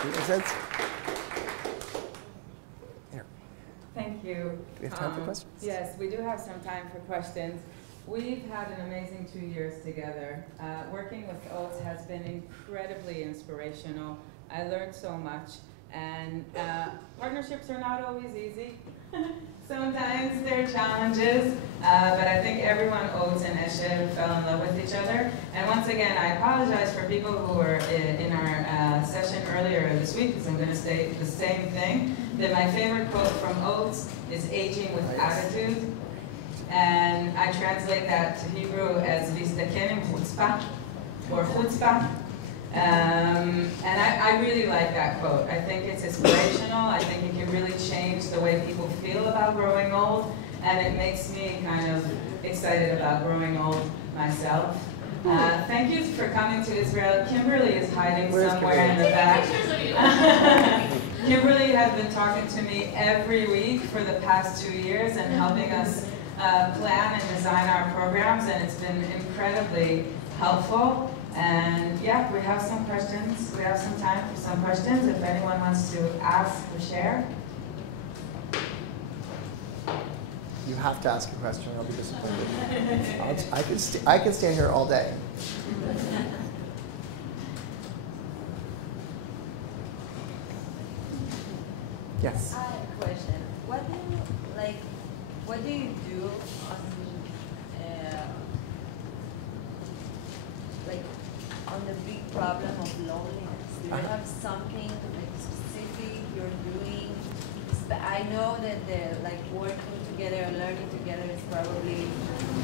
Make sense? Here. Thank you. Do we have time for questions? Yes, we do have some time for questions. We've had an amazing 2 years together. Working with OATS has been incredibly inspirational. I learned so much. And partnerships are not always easy. Sometimes there are challenges, but I think everyone, OATS and Eshe, fell in love with each other. And once again, I apologize for people who were in our session earlier this week, because I'm going to say the same thing, that my favorite quote from OATS is aging with attitude. And I translate that to Hebrew as Vistakenim chutzpah, or chutzpah. And I really like that quote. I think it's inspirational. I think it can really change the way people feel about growing old, and it makes me kind of excited about growing old myself. Thank you for coming to Israel. Kimberly is hiding somewhere in the back. Kimberly has been talking to me every week for the past 2 years and helping us plan and design our programs, and it's been incredibly helpful. And yeah, we have some questions. We have some time for some questions if anyone wants to ask or share. You have to ask a question or I'll be disappointed. I can stand here all day. Yes? I have a question. What do you do on the big problem of loneliness? Do you have something specific you're doing? I know that working together and learning together is probably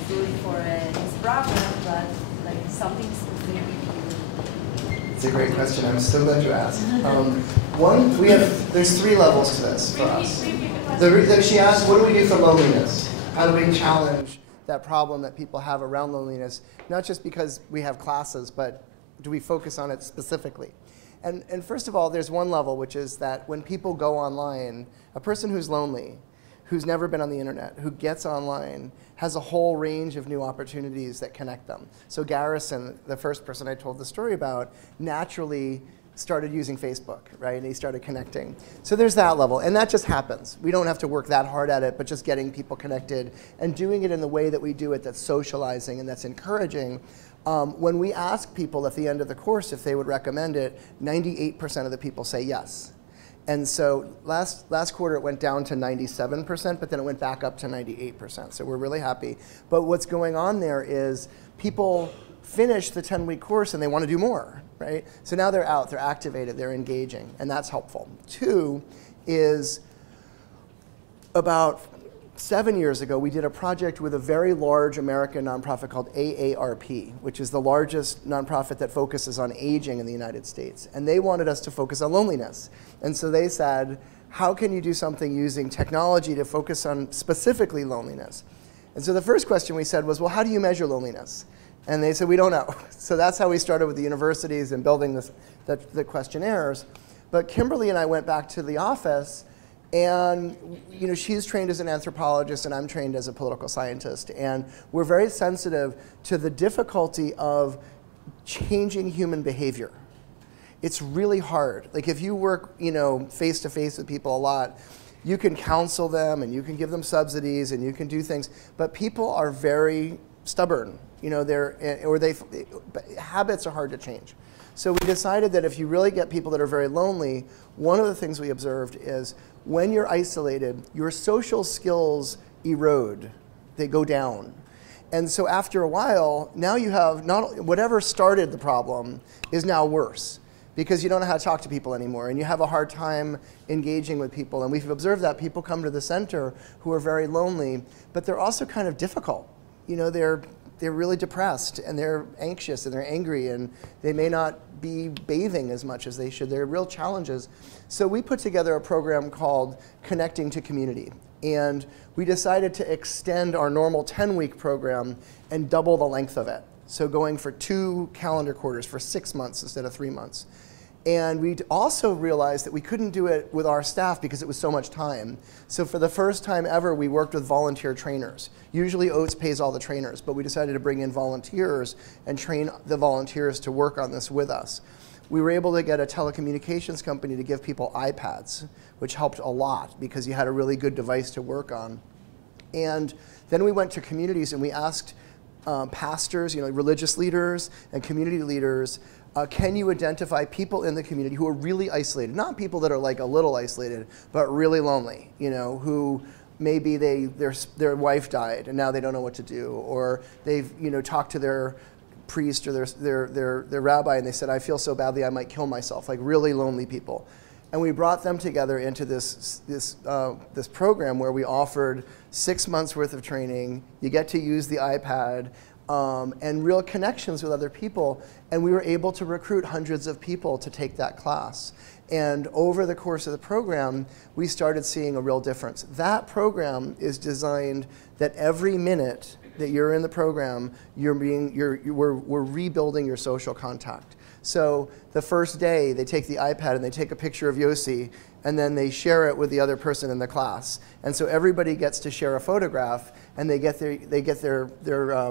good for this problem, but something specific. It's a great question. I'm so glad you asked. There's 3 levels to this for us. She asked, what do we do for loneliness? How do we challenge that problem that people have around loneliness? Not just because we have classes, but do we focus on it specifically? And first of all, there's one level, which is that when people go online, a person who's lonely, who's never been on the internet, who gets online, has a whole range of new opportunities that connect them. So Garrison, the first person I told the story about, naturally started using Facebook, right? And he started connecting. So there's that level, and that just happens. We don't have to work that hard at it, but just getting people connected and doing it in the way that we do it, that's socializing and that's encouraging. When we ask people at the end of the course if they would recommend it, 98% of the people say yes. And so last quarter it went down to 97%, but then it went back up to 98%. So we're really happy. But what's going on there is people finish the 10-week course and they want to do more, right? So now they're out, they're activated, they're engaging, and that's helpful. 2 is about 7 years ago, we did a project with a very large American nonprofit called AARP, which is the largest nonprofit that focuses on aging in the United States. And they wanted us to focus on loneliness. And so they said, how can you do something using technology to focus on specifically loneliness? And so the first question we said was, well, how do you measure loneliness? And they said, we don't know. So that's how we started with the universities and building the questionnaires. But Kimberly and I went back to the office, and she's trained as an anthropologist and I'm trained as a political scientist. And we're very sensitive to the difficulty of changing human behavior. It's really hard. Like if you work, face to face with people a lot, you can counsel them and you can give them subsidies and you can do things, but people are very stubborn. Habits are hard to change. So we decided that if you really get people that are very lonely, one of the things we observed is when you're isolated, your social skills erode. They go down. And so after a while, now you have whatever started the problem is now worse because you don't know how to talk to people anymore and you have a hard time engaging with people. And we've observed that people come to the center who are very lonely, but they're also kind of difficult. They're really depressed and they're anxious and they're angry and they may not be bathing as much as they should. There are real challenges. So we put together a program called Connecting to Community. And we decided to extend our normal 10-week program and double the length of it. So going for 2 calendar quarters for 6 months instead of 3 months. And we also realized that we couldn't do it with our staff because it was so much time. So for the first time ever, we worked with volunteer trainers. Usually OATS pays all the trainers, but we decided to bring in volunteers and train the volunteers to work on this with us. We were able to get a telecommunications company to give people iPads, which helped a lot because you had a really good device to work on. And then we went to communities and we asked pastors, religious leaders and community leaders, can you identify people in the community who are really isolated? Not people that are like a little isolated, but really lonely, who maybe their wife died and now they don't know what to do, or they've talked to their priest or their rabbi and they said, I feel so badly I might kill myself, like really lonely people. And we brought them together into this program where we offered 6 months worth of training. You get to use the iPad and real connections with other people. And we were able to recruit hundreds of people to take that class. And over the course of the program, we started seeing a real difference. That program is designed that every minute that you're in the program, we're rebuilding your social contact. So the first day, they take the iPad and they take a picture of Yossi, and then they share it with the other person in the class. And so everybody gets to share a photograph, and they get their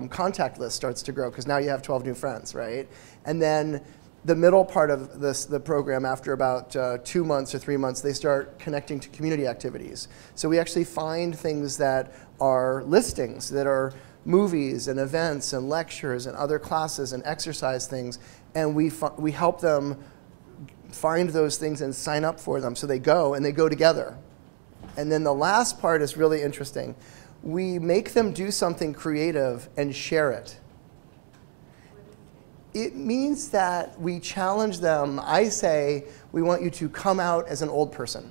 contact list starts to grow, because now you have 12 new friends, right? And then the middle part of the program, after about 2 months or 3 months, they start connecting to community activities. So we actually find things that are listings, that are movies and events and lectures and other classes and exercise things, and we help them find those things and sign up for them. So they go, and they go together. And then the last part is really interesting. We make them do something creative and share it. It means that we challenge them. I say, we want you to come out as an old person.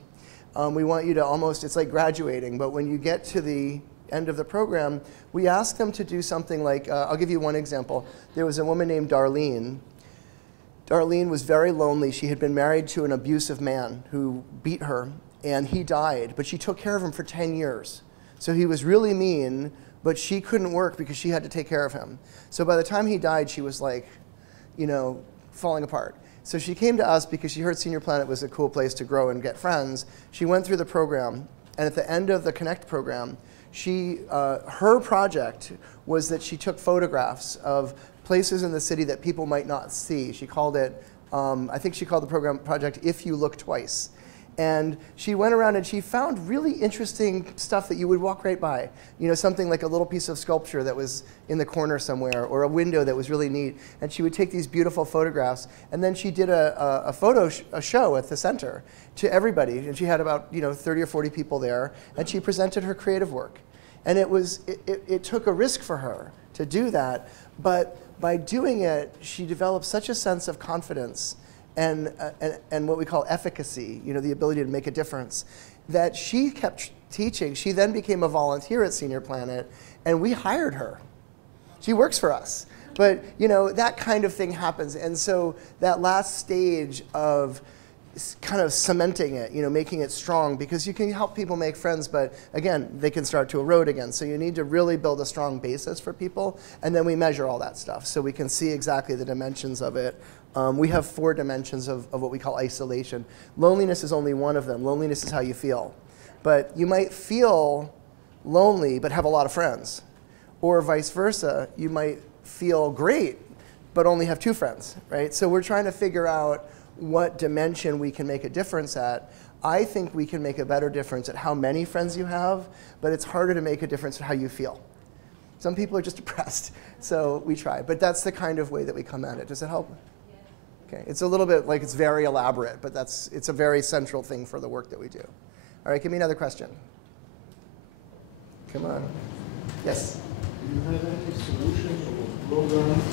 We want you to almost, it's like graduating, but when you get to the end of the program, we ask them to do something like, I'll give you one example. There was a woman named Darlene. Darlene was very lonely. She had been married to an abusive man who beat her, and he died, but she took care of him for 10 years. So he was really mean, but she couldn't work because she had to take care of him. So by the time he died, she was like, falling apart. So she came to us because she heard Senior Planet was a cool place to grow and get friends. She went through the program, and at the end of the Connect program, her project was that she took photographs of places in the city that people might not see. She called it, I think she called the program project If You Look Twice. And she went around and she found really interesting stuff that you would walk right by. Something like a little piece of sculpture that was in the corner somewhere, or a window that was really neat. And she would take these beautiful photographs. And then she did a show at the center to everybody. And she had about 30 or 40 people there. And she presented her creative work. And it took a risk for her to do that. But by doing it, she developed such a sense of confidence and what we call efficacy, the ability to make a difference, that she kept teaching. She then became a volunteer at Senior Planet, and we hired her. She works for us. But that kind of thing happens. And so that last stage of kind of cementing it, making it strong, because you can help people make friends, but again, they can start to erode again. So you need to really build a strong basis for people, and then we measure all that stuff so we can see exactly the dimensions of it. We have 4 dimensions of what we call isolation. Loneliness is only one of them. Loneliness is how you feel. But you might feel lonely but have a lot of friends. Or vice versa, you might feel great but only have 2 friends, right? So we're trying to figure out what dimension we can make a difference at. I think we can make a better difference at how many friends you have, but it's harder to make a difference at how you feel. Some people are just depressed, so we try. But that's the kind of way that we come at it. Does it help? Okay, it's a little bit like it's very elaborate, but it's a very central thing for the work that we do. All right, give me another question. Come on. Yes? Do you have any solutions or programs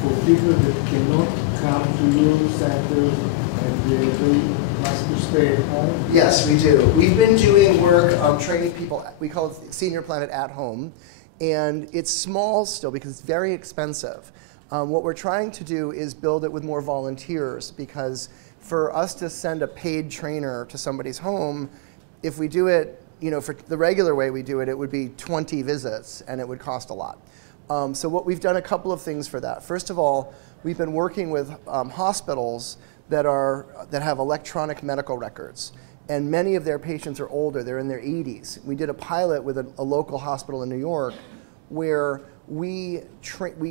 for people that cannot come to your center and they must to stay at home? Yes, we do. We've been doing work training people. We call it Senior Planet at Home. And it's small still because it's very expensive. What we're trying to do is build it with more volunteers, because for us to send a paid trainer to somebody's home, if we do it, for the regular way we do it, it would be 20 visits and it would cost a lot. So what we've done a couple of things for that. First of all, we've been working with hospitals that have electronic medical records. And many of their patients are older, they're in their 80s. We did a pilot with a local hospital in New York where we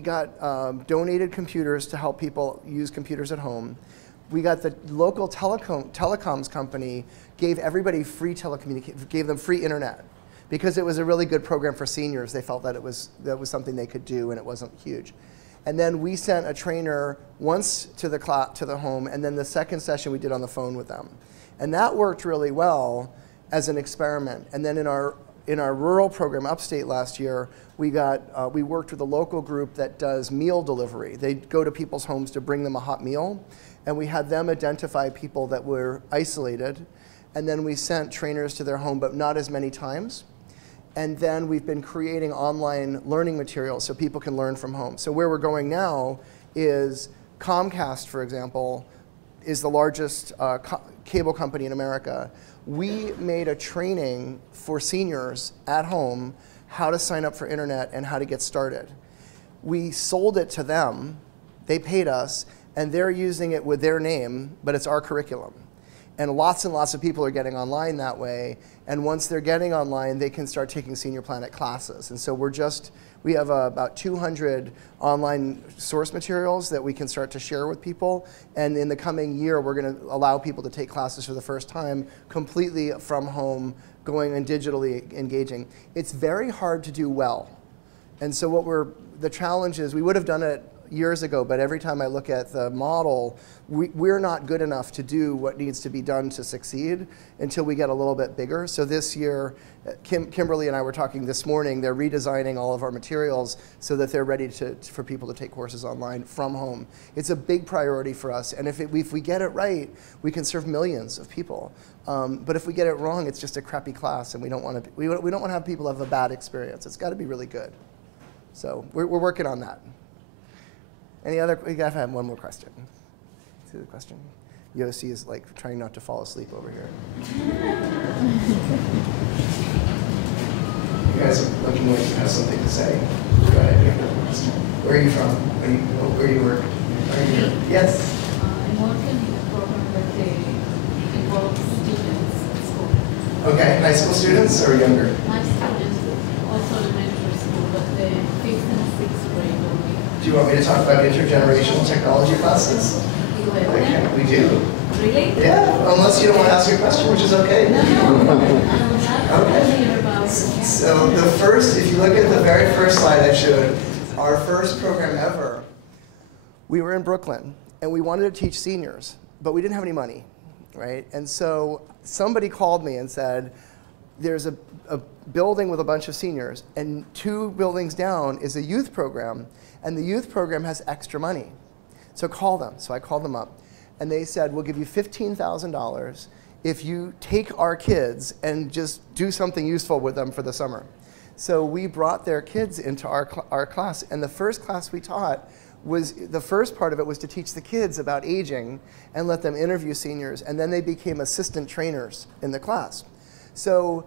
got donated computers to help people use computers at home. We got the local telecoms company gave everybody free telecommunication, gave them free internet, because it was a really good program for seniors. They felt that that was something they could do and it wasn't huge. And then we sent a trainer once to the home, and then the second session we did on the phone with them. And that worked really well as an experiment. And then in our rural program upstate last year, we worked with a local group that does meal delivery. They go to people's homes to bring them a hot meal. And we had them identify people that were isolated. And then we sent trainers to their home, but not as many times. And then we've been creating online learning materials so people can learn from home. So where we're going now is Comcast, for example, is the largest cable company in America. We made a training for seniors at home how to sign up for internet and how to get started. We sold it to them, they paid us, and they're using it with their name, but it's our curriculum. And lots of people are getting online that way, and once they're getting online, they can start taking Senior Planet classes. And so we have about 200 online source materials that we can start to share with people. And in the coming year, we're going to allow people to take classes for the first time completely from home, going and digitally engaging. It's very hard to do well. And so the challenge is, we would have done it years ago, but every time I look at the model, we're not good enough to do what needs to be done to succeed until we get a little bit bigger. So this year, Kimberly and I were talking this morning, they're redesigning all of our materials so that they're ready for people to take courses online from home. It's a big priority for us, and if we get it right, we can serve millions of people. But if we get it wrong, it's just a crappy class, and we don't want to have people have a bad experience. It's got to be really good. So we're working on that. Any other? We gotta have one more question. See the question? Yossi is like trying not to fall asleep over here. You guys are looking like you have something to say. Go ahead. Where are you from? Where do you work? Yes. I'm working in a program that involves students at school. Okay, high school students or younger? My students, also elementary school, but the 5th and 6th grade only. Do you want me to talk about intergenerational technology classes? Okay, we do. Really? Yeah, unless you don't want to ask a question, which is okay. Okay. So the first, if you look at the very first slide I showed, our first program ever, we were in Brooklyn, and we wanted to teach seniors, but we didn't have any money, right? And so somebody called me and said, there's a building with a bunch of seniors, and 2 buildings down is a youth program, and the youth program has extra money. So call them. So I called them up, and they said, we'll give you $15,000 if you take our kids and just do something useful with them for the summer. So we brought their kids into our class, and the first class we taught was the first part of it was to teach the kids about aging and let them interview seniors, and then they became assistant trainers in the class. So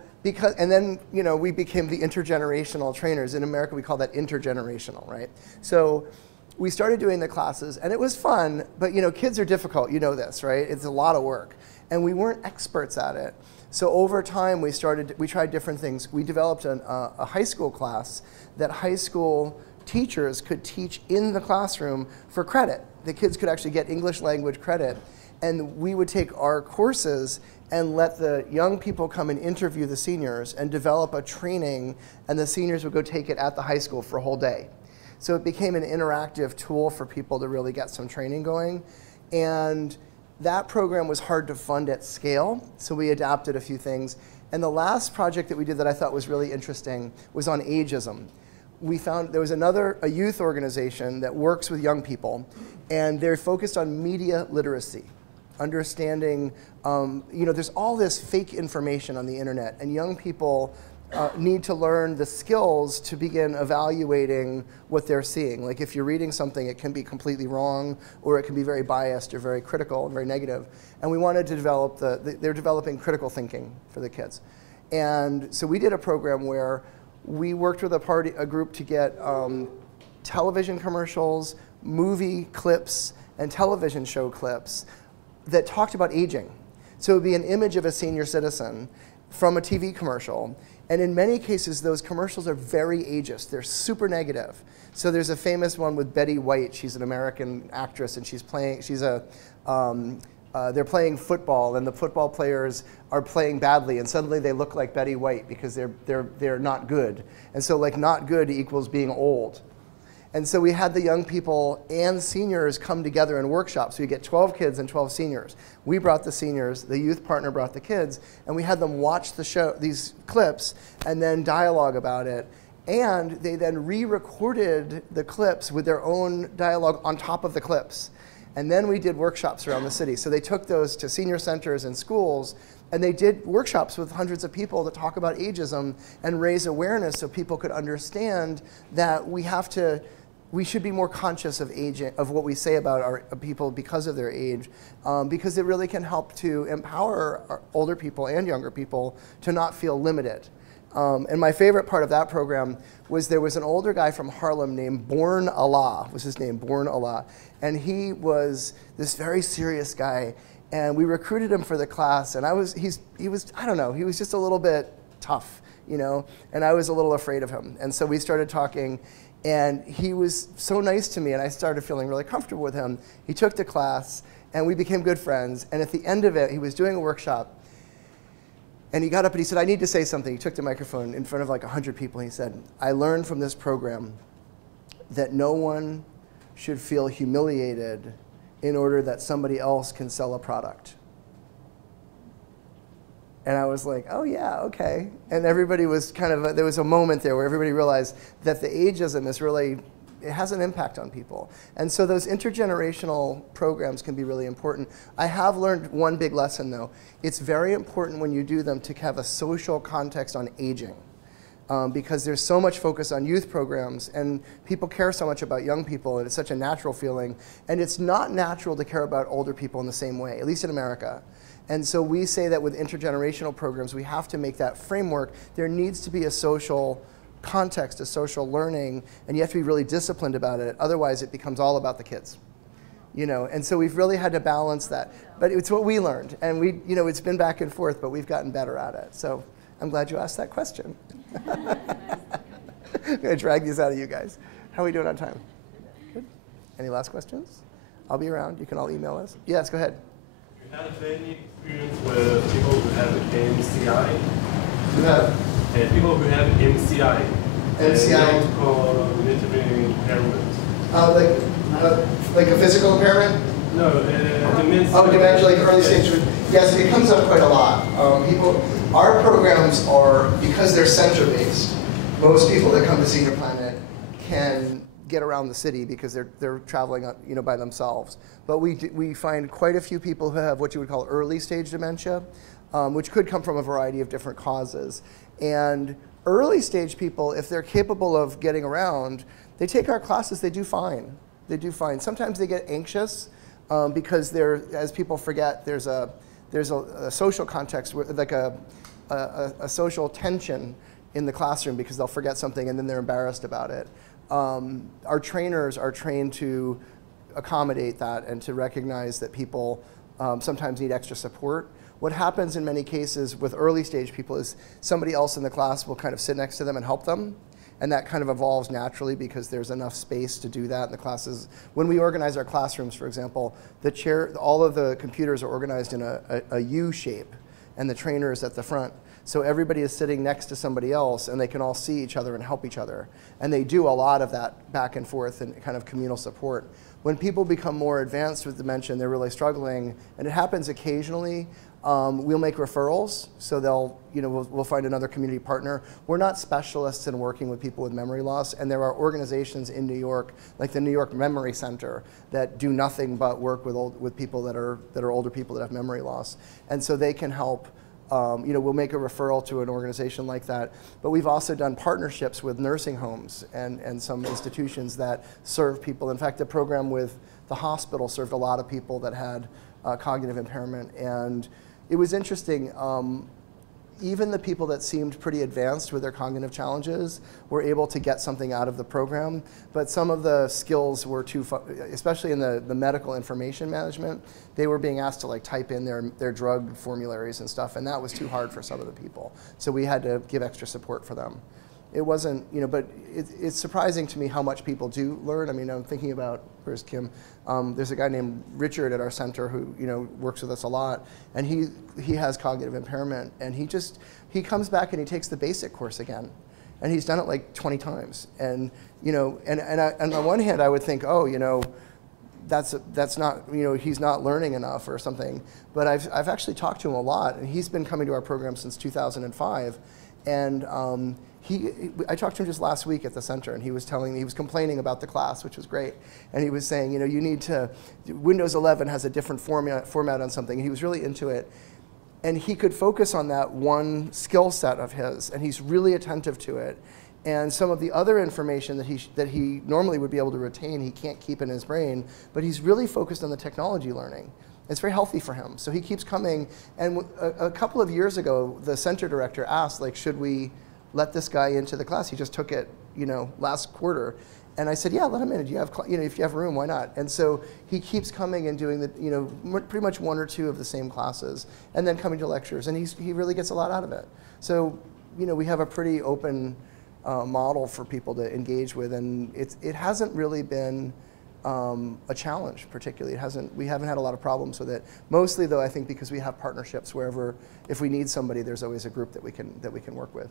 and then we became the intergenerational trainers. In America, we call that intergenerational, right? So we started doing the classes, and it was fun, but kids are difficult, this, right? It's a lot of work, and we weren't experts at it. So over time, we tried different things. We developed a high school class that high school teachers could teach in the classroom for credit. The kids could actually get English language credit, and we would take our courses and let the young people come and interview the seniors and develop a training, and the seniors would go take it at the high school for a whole day. So it became an interactive tool for people to really get some training going. And that program was hard to fund at scale, so we adapted a few things. And the last project that we did that I thought was really interesting was on ageism. We found there was a youth organization that works with young people, and they're focused on media literacy, understanding, there's all this fake information on the internet, and young people need to learn the skills to begin evaluating what they're seeing. Like if you're reading something, it can be completely wrong, or it can be very biased or very critical and very negative. And we wanted to develop they're developing critical thinking for the kids. And so we did a program where we worked with a group to get television commercials, movie clips, and television show clips that talked about aging. So it would be an image of a senior citizen from a TV commercial. And in many cases, those commercials are very ageist. They're super negative. So there's a famous one with Betty White. She's an American actress, and they're playing football, and the football players are playing badly, and suddenly they look like Betty White because they're not good. And so like not good equals being old. And so we had the young people and seniors come together in workshops. So you get 12 kids and 12 seniors. We brought the seniors, the youth partner brought the kids, and we had them watch the show, these clips, and then dialogue about it. And they then re-recorded the clips with their own dialogue on top of the clips. And then we did workshops around the city. So they took those to senior centers and schools, and they did workshops with hundreds of people to talk about ageism and raise awareness so people could understand that we should be more conscious of aging, of what we say about our people because of their age, because it really can help to empower our older people and younger people to not feel limited. And my favorite part of that program was there was an older guy from Harlem named Born Allah, was his name, Born Allah. And he was this very serious guy, and we recruited him for the class, and he was, I don't know, he was just a little bit tough, and I was a little afraid of him. And so we started talking, and he was so nice to me, and I started feeling really comfortable with him. He took the class, and we became good friends, and at the end of it, he was doing a workshop, and he got up and he said, I need to say something. He took the microphone in front of like 100 people, and he said, I learned from this program that no one should feel humiliated in order that somebody else can sell a product. And I was like, oh yeah, okay. And everybody was there was a moment there where everybody realized that the ageism is really, it has an impact on people. And so those intergenerational programs can be really important. I have learned one big lesson though. It's very important when you do them to have a social context on aging. Because there's so much focus on youth programs, and people care so much about young people, and it's such a natural feeling. And it's not natural to care about older people in the same way, at least in America. And so we say that with intergenerational programs, we have to make that framework. There needs to be a social context, a social learning, and you have to be really disciplined about it. Otherwise, it becomes all about the kids. And so we've really had to balance that. But it's what we learned, and it's been back and forth, but we've gotten better at it. So I'm glad you asked that question. I'm going to drag these out of you guys. How are we doing on time? Good. Any last questions? I'll be around. You can all email us. Yes, go ahead. You had any experience with people who have MCI? Who have? People who have MCI. MCI? Cognitive impairment. Like a physical impairment? No, dementia. Oh, dementia, like early stage. Yes, it comes up quite a lot. Our programs are, because they're center-based, most people that come to Senior Planet can get around the city because they're traveling by themselves. But we find quite a few people who have what you would call early stage dementia, which could come from a variety of different causes. And early stage people, if they're capable of getting around, they take our classes, they do fine. They do fine. Sometimes they get anxious because as people forget, there's a social context, like a social tension in the classroom because they'll forget something and then they're embarrassed about it. Our trainers are trained to accommodate that and to recognize that people sometimes need extra support. What happens in many cases with early stage people is somebody else in the class will kind of sit next to them and help them. And that kind of evolves naturally because there's enough space to do that in the classes. When we organize our classrooms, for example, all of the computers are organized in a U shape, and the trainer is at the front. So everybody is sitting next to somebody else, and they can all see each other and help each other. And they do a lot of that back and forth and kind of communal support. When people become more advanced with dementia, and they're really struggling, and it happens occasionally, we'll make referrals, so we'll find another community partner. We're not specialists in working with people with memory loss, and there are organizations in New York, like the New York Memory Center, that do nothing but work with people that are older people that have memory loss, and so they can help. We'll make a referral to an organization like that, but we've also done partnerships with nursing homes and some institutions that serve people. In fact, the program with the hospital served a lot of people that had cognitive impairment, and it was interesting. Even the people that seemed pretty advanced with their cognitive challenges were able to get something out of the program, but some of the skills were especially in the medical information management, they were being asked to like type in their drug formularies and stuff, and that was too hard for some of the people. So we had to give extra support for them. It wasn't, but it's surprising to me how much people do learn. I mean, I'm thinking about, where's Kim? There's a guy named Richard at our center who works with us a lot, and he has cognitive impairment, and he comes back and he takes the basic course again, and he's done it like 20 times. And on the one hand, I would think, that's not, he's not learning enough or something. But I've actually talked to him a lot, and he's been coming to our program since 2005, and I talked to him just last week at the center, and he was complaining about the class, which was great. And he was saying, you need to, Windows 11 has a different format on something, and he was really into it. And he could focus on that one skill set of his, and he's really attentive to it. And some of the other information that he normally would be able to retain, he can't keep in his brain, but he's really focused on the technology learning. It's very healthy for him. So he keeps coming. And a couple of years ago, the center director asked, should we let this guy into the class? He just took it, last quarter. And I said, yeah, let him in. If you have room, why not? And so he keeps coming and doing pretty much one or two of the same classes, and then coming to lectures. And he really gets a lot out of it. So, we have a pretty open model for people to engage with, and it hasn't really been a challenge particularly. We haven't had a lot of problems with it. Mostly though, I think because we have partnerships wherever, if we need somebody, there's always a group that we can work with.